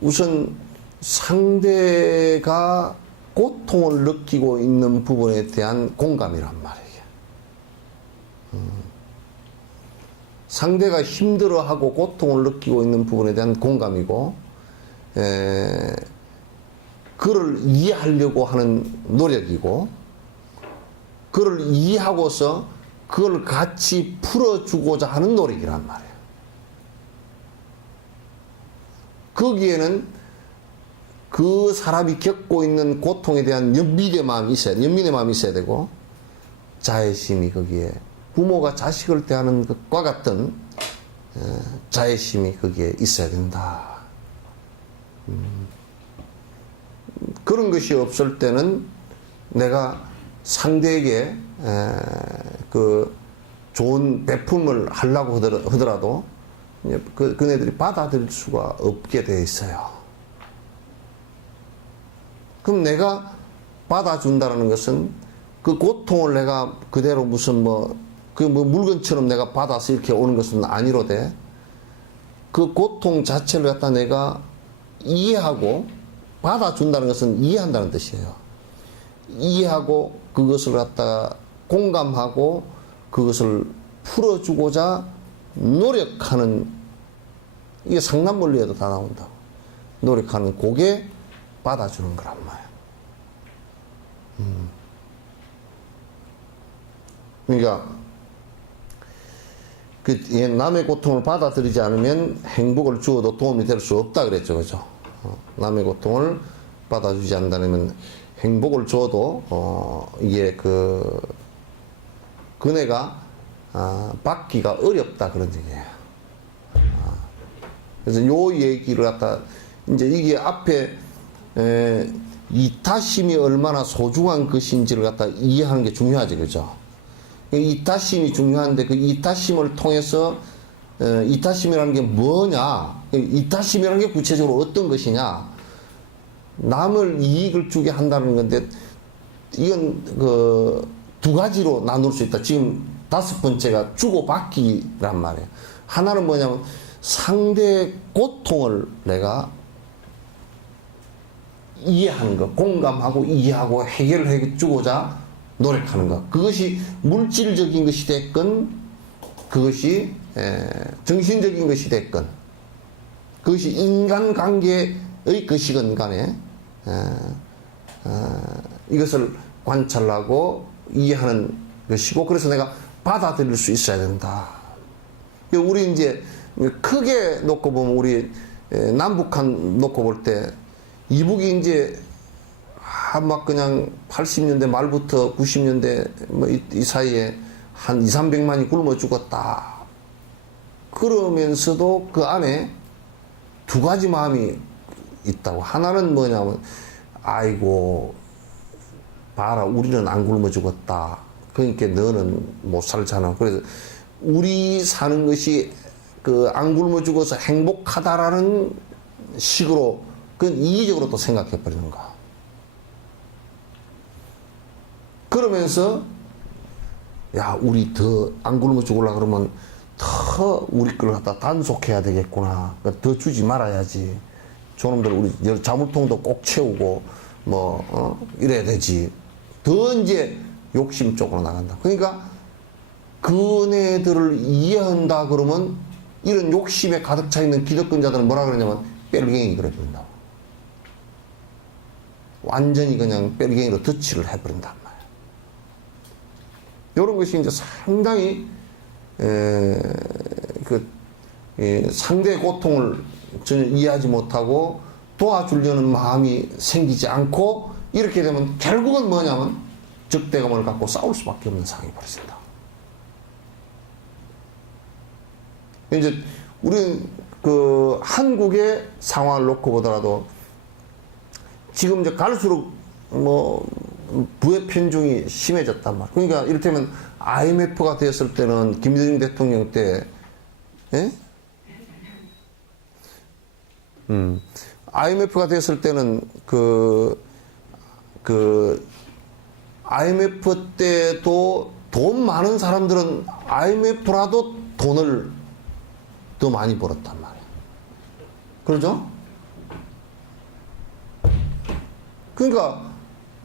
우선 상대가 고통을 느끼고 있는 부분에 대한 공감이란 말이에요. 상대가 힘들어하고 고통을 느끼고 있는 부분에 대한 공감이고, 그를 이해하려고 하는 노력이고, 그걸 이해하고서 그걸 같이 풀어주고자 하는 노력이란 말이에요. 거기에는 그 사람이 겪고 있는 고통에 대한 연민의 마음이 있어야 되고, 자애심이 거기에, 부모가 자식을 대하는 것과 같은 자애심이 거기에 있어야 된다. 그런 것이 없을 때는 내가 상대에게 그 좋은 배품을 하려고 하더라도 그네들이 받아들일 수가 없게 돼 있어요. 그럼 내가 받아준다는 것은 그 고통을 내가 그대로 무슨 그 물건처럼 내가 받아서 이렇게 오는 것은 아니로되, 그 고통 자체를 갖다 내가 이해하고, 받아준다는 것은 이해한다는 뜻이에요. 이해하고 그것을 갖다가 공감하고 그것을 풀어주고자 노력하는, 이게 상담원리에도 다 나온다. 노력하는 그게 받아주는 거란 말이야. 그러니까 남의 고통을 받아들이지 않으면 행복을 주어도 도움이 될 수 없다 그랬죠, 그죠? 남의 고통을 받아주지 않는다면 행복을 줘도 이게 그네가 받기가 어렵다 그런 얘기예요. 그래서 요 얘기를 갖다 이제 이게 앞에 이타심이 얼마나 소중한 것인지를 갖다 이해하는 게 중요하지, 그죠? 이타심이 중요한데 그 이타심을 통해서 이타심이라는 게 뭐냐? 이타심이라는 게 구체적으로 어떤 것이냐? 남을 이익을 주게 한다는 건데 이건 두 가지로 나눌 수 있다. 지금 5번째가 주고받기란 말이에요. 하나는 뭐냐면 상대의 고통을 내가 이해하는 거, 공감하고 이해하고 해결해 주고자 노력하는 것. 그것이 물질적인 것이 됐건 그것이 정신적인 것이 됐건 그것이 인간관계의 것이건 간에 이것을 관찰하고 이해하는 것이고, 그래서 내가 받아들일 수 있어야 된다. 우리 이제 크게 놓고 보면 우리 남북한 놓고 볼 때 이북이 이제 막 그냥 80년대 말부터 90년대 뭐 이 사이에 한 200~300만이 굶어 죽었다. 그러면서도 그 안에 두 가지 마음이 있다고. 하나는 뭐냐면 아이고 봐라 우리는 안 굶어 죽었다. 그러니까 너는 못 살잖아. 그래서 우리 사는 것이 안 굶어 죽어서 행복하다라는 식으로 그건 이기적으로 또 생각해 버리는 거야. 그러면서 야 우리 더 안 굶어 죽으려고 그러면 더 우리 걸 갖다 단속해야 되겠구나. 더 주지 말아야지. 저놈들 우리 자물통도 꼭 채우고 이래야 되지. 더 이제 욕심 쪽으로 나간다. 그러니까 그네들을 이해한다 그러면 이런 욕심에 가득 차 있는 기득권자들은 뭐라 그러냐면 뺄갱이 그래 버린다. 완전히 그냥 뺄갱이로 덧칠을 해버린단 말이야. 이런 것이 이제 상당히 상대의 고통을 전혀 이해하지 못하고 도와주려는 마음이 생기지 않고 이렇게 되면 결국은 뭐냐면 적대감을 갖고 싸울 수밖에 없는 상황이 벌어진다. 이제 우리는 한국의 상황을 놓고 보더라도 지금 이제 갈수록 부의 편중이 심해졌단 말이야. 그러니까 이를테면 IMF가 되었을 때는 김대중 대통령 때, IMF가 됐을 때는 IMF 때도 돈 많은 사람들은 IMF라도 돈을 더 많이 벌었단 말이야. 그러죠? 그러니까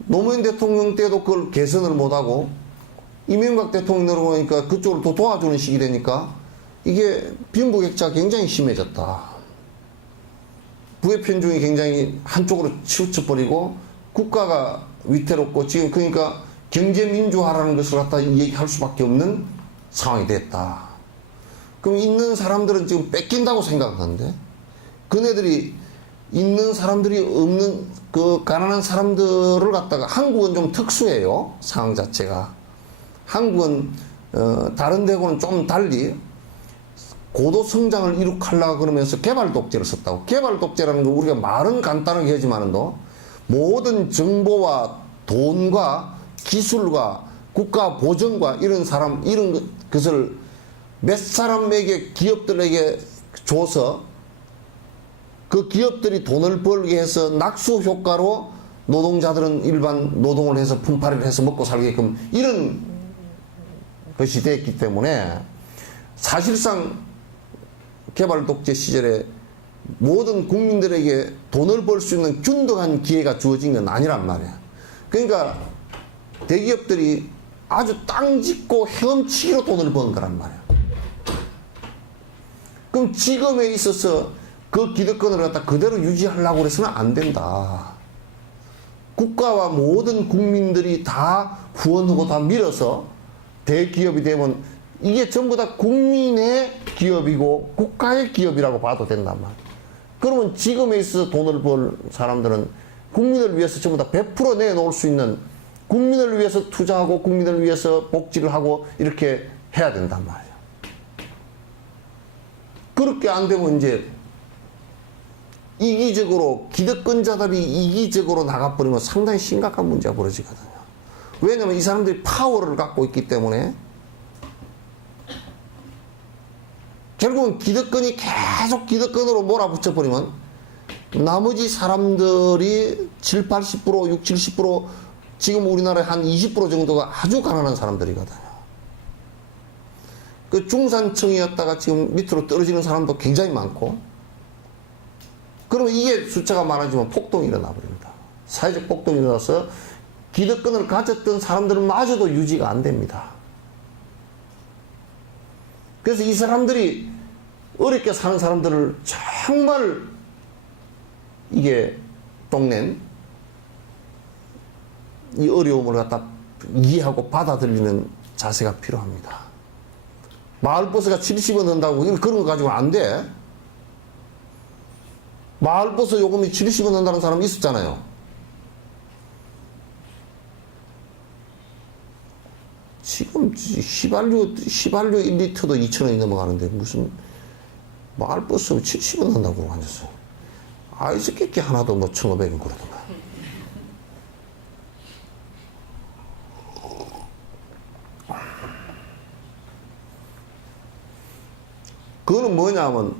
노무현 대통령 때도 그걸 개선을 못하고 이명박 대통령 들어오니까 그쪽을 더 도와주는 식이 되니까 이게 빈부격차가 굉장히 심해졌다. 부의 편중이 굉장히 한쪽으로 치우쳐버리고 국가가 위태롭고 지금 그러니까 경제민주화라는 것을 갖다 얘기할 수밖에 없는 상황이 됐다. 그럼 있는 사람들은 지금 뺏긴다고 생각하는데 그네들이 있는 사람들이 없는 가난한 사람들을 갖다가 한국은 좀 특수해요. 상황 자체가. 한국은 다른 데하고는 좀 달리 고도 성장을 이룩하려고 그러면서 개발 독재를 썼다고. 개발 독재라는 거 우리가 말은 간단하게 하지만도 모든 정보와 돈과 기술과 국가 보정과 이런 것을 몇 사람에게 기업들에게 줘서 그 기업들이 돈을 벌게 해서 낙수 효과로 노동자들은 일반 노동을 해서 품팔이를 해서 먹고 살게끔 이런 것이 됐기 때문에 사실상 개발 독재 시절에 모든 국민들에게 돈을 벌 수 있는 균등한 기회가 주어진 건 아니란 말이야. 그러니까 대기업들이 아주 땅 짓고 헤엄치기로 돈을 번 거란 말이야. 그럼 지금에 있어서 그 기득권을 갖다 그대로 유지하려고 해서는 안 된다. 국가와 모든 국민들이 다 후원하고 다 밀어서 대기업이 되면 이게 전부 다 국민의 기업이고 국가의 기업이라고 봐도 된단 말이야. 그러면 지금에 있어서 돈을 벌 사람들은 국민을 위해서 전부 다 100% 내놓을 수 있는, 국민을 위해서 투자하고 국민을 위해서 복지를 하고 이렇게 해야 된단 말이야. 그렇게 안 되면 이제 이기적으로, 기득권자들이 이기적으로 나가버리면 상당히 심각한 문제가 벌어지거든요. 왜냐면 이 사람들이 파워를 갖고 있기 때문에 결국은 기득권이 계속 기득권으로 몰아붙여버리면 나머지 사람들이 7, 80%, 6, 70% 지금 우리나라의 한 20% 정도가 아주 가난한 사람들이거든요. 그 중산층이었다가 지금 밑으로 떨어지는 사람도 굉장히 많고, 그러면 이게 숫자가 많아지면 폭동이 일어나 버립니다. 사회적 폭동이 일어나서 기득권을 가졌던 사람들은 마저도 유지가 안 됩니다. 그래서 이 사람들이 어렵게 사는 사람들을 정말 이게 동낸 이 어려움을 갖다 이해하고 받아들이는 자세가 필요합니다. 마을버스가 70원 한다고 그런 거 가지고는 안 돼. 마을버스 요금이 70원 한다는 사람 있었잖아요. 지금 휘발유 1리터도 2,000원이 넘어가는데 무슨 마을버스 70원 한다고 앉았어요. 아이스케이크 하나도 뭐 1,500원 그러던가. 그거는 뭐냐면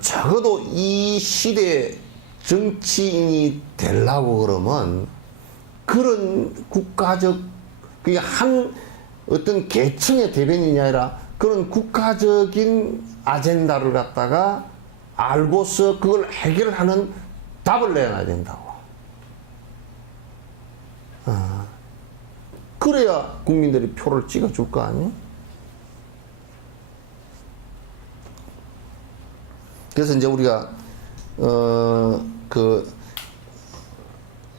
적어도 이 시대 정치인이 되려고 그러면 그런 국가적, 그게 한 어떤 계층의 대변인이 아니라 그런 국가적인 아젠다를 갖다가 알고서 그걸 해결하는 답을 내놔야 된다고. 그래야 국민들이 표를 찍어줄 거 아니에요? 그래서 이제 우리가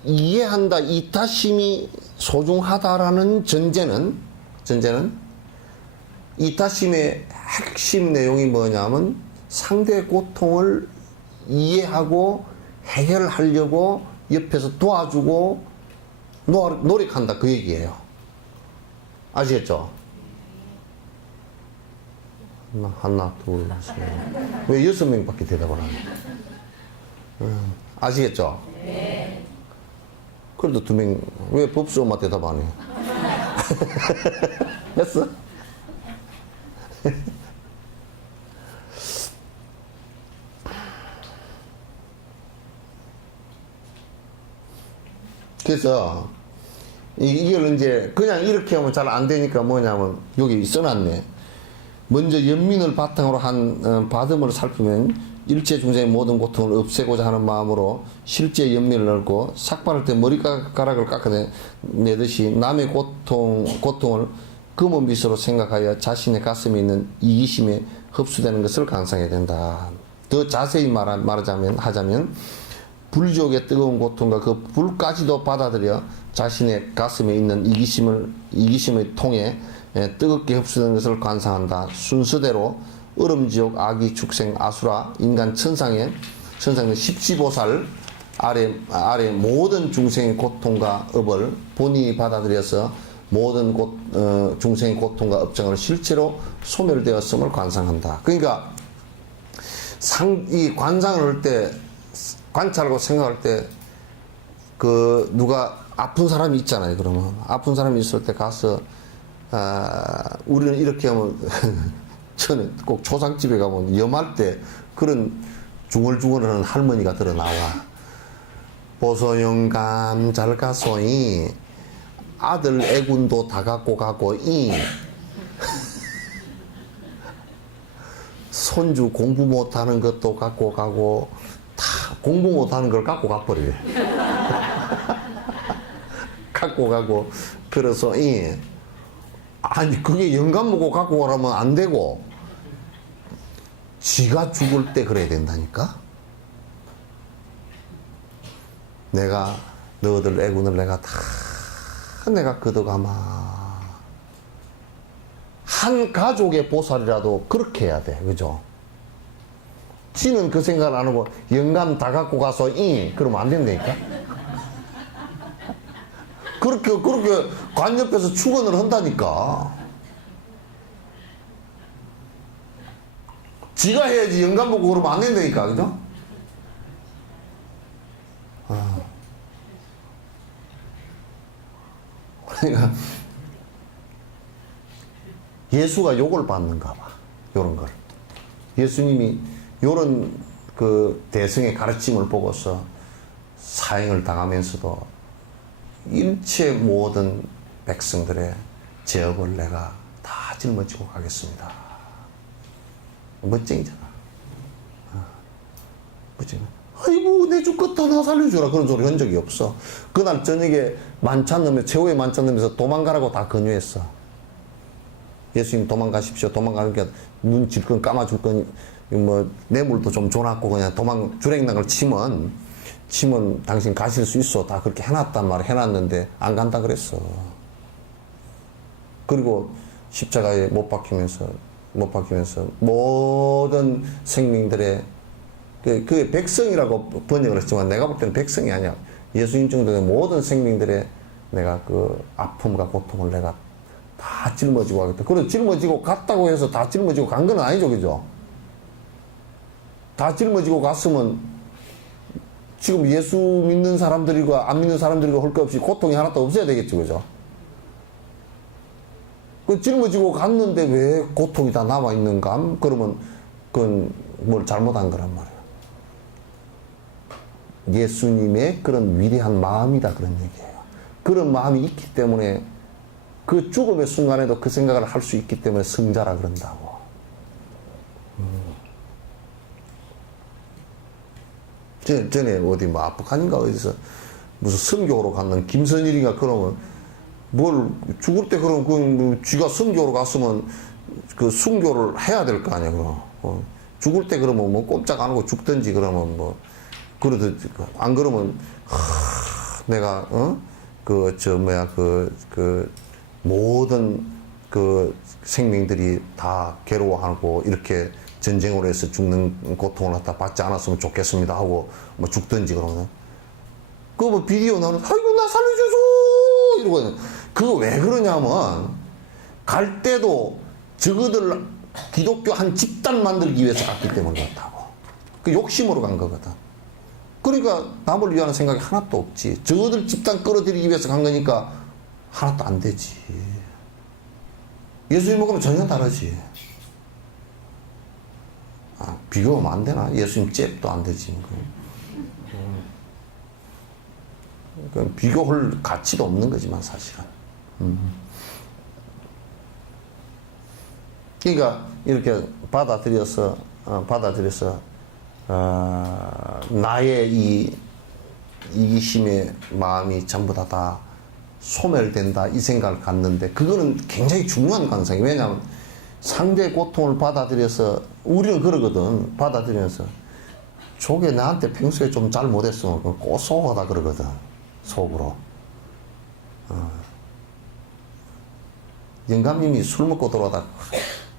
이해한다, 이타심이 소중하다라는 전제는 이타심의 핵심 내용이 뭐냐면 상대의 고통을 이해하고 해결하려고 옆에서 도와주고 노력한다, 그 얘기예요. 아시겠죠? 하나, 둘, 셋. 왜 6명밖에 대답을 안 해? 아시겠죠? 네. 그래도 2명, 왜 법수 엄마 대답 안 해? 했어? 그래서, 이걸 이제 그냥 이렇게 하면 잘 안 되니까 뭐냐면, 여기 써놨네. 먼저 연민을 바탕으로 한 받음을 살피면 일체 중생의 모든 고통을 없애고자 하는 마음으로 실제 연민을 넣고 삭발할 때 머리카락을 깎아내듯이 남의 고통을 검은 빛으로 생각하여 자신의 가슴에 있는 이기심에 흡수되는 것을 감상해야 된다. 더 자세히 하자면 불지옥의 뜨거운 고통과 그 불까지도 받아들여 자신의 가슴에 있는 이기심을 통해 뜨겁게 흡수되는 것을 관상한다. 순서대로 얼음지옥, 아기, 축생, 아수라, 인간, 천상의 십지보살 아래 모든 중생의 고통과 업을 본인이 받아들여서 모든 중생의 고통과 업장을 실제로 소멸되었음을 관상한다. 그러니까 이 관상을 할 때, 관찰하고 생각할 때 누가 아픈 사람이 있잖아요. 그러면 아픈 사람이 있을 때 가서 우리는 이렇게 하면 저는 꼭 초상집에 가면 염할 때 그런 중얼중얼하는 할머니가 들어 나와. 보소영감 잘 가소이, 아들 애군도 다 갖고 가고 이 손주 공부 못하는 것도 갖고 가고 다 공부 못하는 걸 갖고 가버려. 갖고 가고 그래서 아니 그게 영감 보고 갖고 오라면 안 되고 지가 죽을 때 그래야 된다니까. 내가 너희들 애군을 내가 다 내가 걷어가마. 한 가족의 보살이라도 그렇게 해야 돼. 그죠? 지는 그 생각을 안 하고 영감 다 갖고 가서 그러면 안 된다니까. 그렇게 관 옆에서 축원을 한다니까. 지가 해야지 영감 보고 그러면 안 된다니까. 그죠? 그러니까 예수가 욕을 받는가 봐. 요런 걸. 예수님이 요런 그 대승의 가르침을 보고서 사형을 당하면서도 일체 모든 백성들의 죄업을 내가 다 짊어지고 가겠습니다. 멋쟁이잖아. 멋쟁이. 아이고 내 죽겠다 나 살려주라 그런 소리 한 적이 없어. 그날 저녁에 만찬 넣으면 최후의 만찬 넣으면서 도망가라고 다 권유했어. 예수님 도망가십시오. 도망가니까 눈 질끈 감아줄 거니 뭐 뇌물도 좀 줘놨고 그냥 주랭랑을 치면 당신 가실 수 있어. 다 그렇게 해놨단 말이야. 해놨는데 안 간다 그랬어. 그리고 십자가에 못 박히면서 모든 생명들의 그 백성이라고 번역을 했지만 내가 볼 때는 백성이 아니야. 예수님 정도의 모든 생명들의 내가 그 아픔과 고통을 내가 다 짊어지고 가겠다. 그래서 짊어지고 갔다고 해서 다 짊어지고 간 건 아니죠. 그죠? 다 짊어지고 갔으면 지금 예수 믿는 사람들과 안 믿는 사람들과 할 것 없이 고통이 하나도 없어야 되겠죠. 그죠? 그 짊어지고 갔는데 왜 고통이 다 남아있는가? 그러면 그건 뭘 잘못한 거란 말이에요. 예수님의 그런 위대한 마음이다 그런 얘기예요. 그런 마음이 있기 때문에 그 죽음의 순간에도 그 생각을 할 수 있기 때문에 승자라 그런다고. 전에 어디 뭐 아프간인가 어디서 무슨 선교로 갔는 김선일인가 그러면 뭘 죽을 때 그럼 그 쥐가 선교로 갔으면 그 순교를 해야 될 거 아니야. 그럼 죽을 때 그러면 뭐 꼼짝 안 하고 죽든지 그러면 뭐 그러든지 안 그러면 내가 그 모든 그 생명들이 다 괴로워하고 이렇게 전쟁으로 해서 죽는 고통을 갖다 받지 않았으면 좋겠습니다 하고 뭐 죽든지 그러면 그거 뭐 비디오 나오는 아이고 나 살려줘서 이러고 그거 왜 그러냐면 갈 때도 저거들 기독교 한 집단 만들기 위해서 갔기 때문에 그렇다고. 그 욕심으로 간 거거든. 그러니까 남을 위하는 생각이 하나도 없지. 저거들 집단 끌어들이기 위해서 간 거니까 하나도 안 되지. 예수님 먹으면 전혀 다르지. 비교하면 안 되나? 예수님 잽도 안 되지. 비교할 가치도 없는 거지만 사실은. 그러니까 이렇게 받아들여서 나의 이 이기심의 마음이 전부 다 소멸된다 이 생각을 갖는데 그거는 굉장히 중요한 관상이에요. 왜냐하면 상대의 고통을 받아들여서 우리는 그러거든. 받아들여서 저게 나한테 평소에 좀 잘 못했으면 고소하다 그러거든. 속으로. 영감님이 술 먹고 들어오다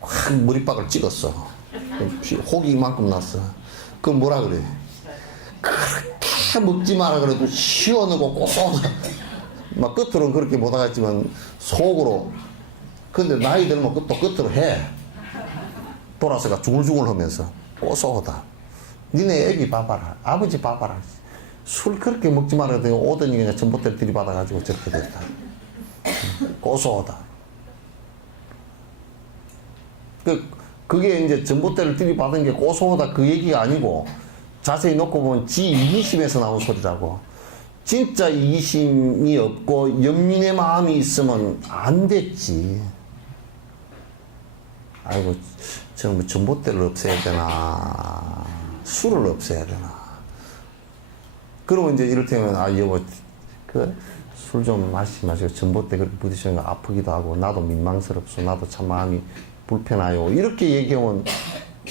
확 머리박을 찍었어. 혹이 이만큼 났어. 그럼 뭐라 그래? 그렇게 먹지 마라 그래도 시원하고 고소하다. 막 끝으로는 그렇게 못하겠지만 속으로. 근데 나이 들면 또 끝으로 해. 돌아서가 중얼중얼 하면서 고소하다. 니네 애기 봐봐라. 아버지 봐봐라. 술 그렇게 먹지 말아야 오더니 그냥 전봇대를 들이받아가지고 저렇게 됐다. 고소하다. 그게 이제 전봇대를 들이받은 게 고소하다 그 얘기가 아니고 자세히 놓고 보면 지 이기심에서 나온 소리라고. 진짜 이기심이 없고 연민의 마음이 있으면 안 됐지. 아이고, 저는 뭐 전봇대를 없애야 되나, 술을 없애야 되나. 그러면 이제 이를테면, 여보, 술 좀 마시지 마시고 전봇대 그렇게 부딪히는 거 아프기도 하고 나도 민망스럽소. 나도 참 마음이 불편해요. 이렇게 얘기하면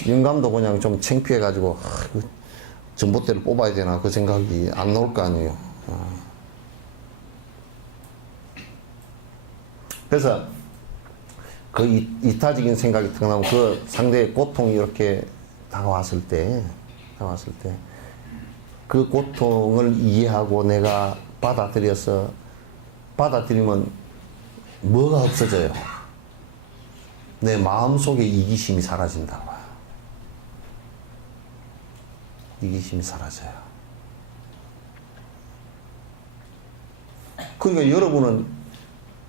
영감도 그냥 좀 창피해가지고 그 전봇대를 뽑아야 되나 그 생각이 안 나올 거 아니에요. 그래서 그 이타적인 생각이 탁나면 그 상대의 고통이 이렇게 다가왔을 때 그 고통을 이해하고 내가 받아들이면 뭐가 없어져요? 내 마음속에 이기심이 사라진다고요. 이기심이 사라져요. 그러니까 여러분은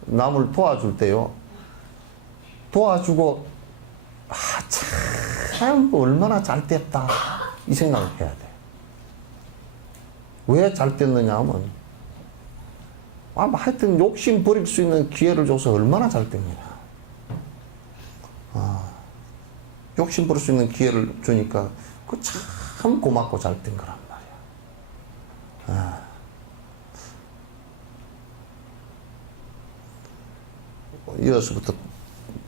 남을 도와줄 때요. 도와주고 참 얼마나 잘 됐다 이 생각을 해야 돼. 왜 잘 됐느냐 하면 하여튼 욕심 버릴 수 있는 기회를 줘서 얼마나 잘 된 거냐. 욕심 버릴 수 있는 기회를 주니까 그 참 고맙고 잘 된 거란 말이야. 이어서부터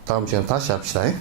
다음 시간 다시 합시다. 네.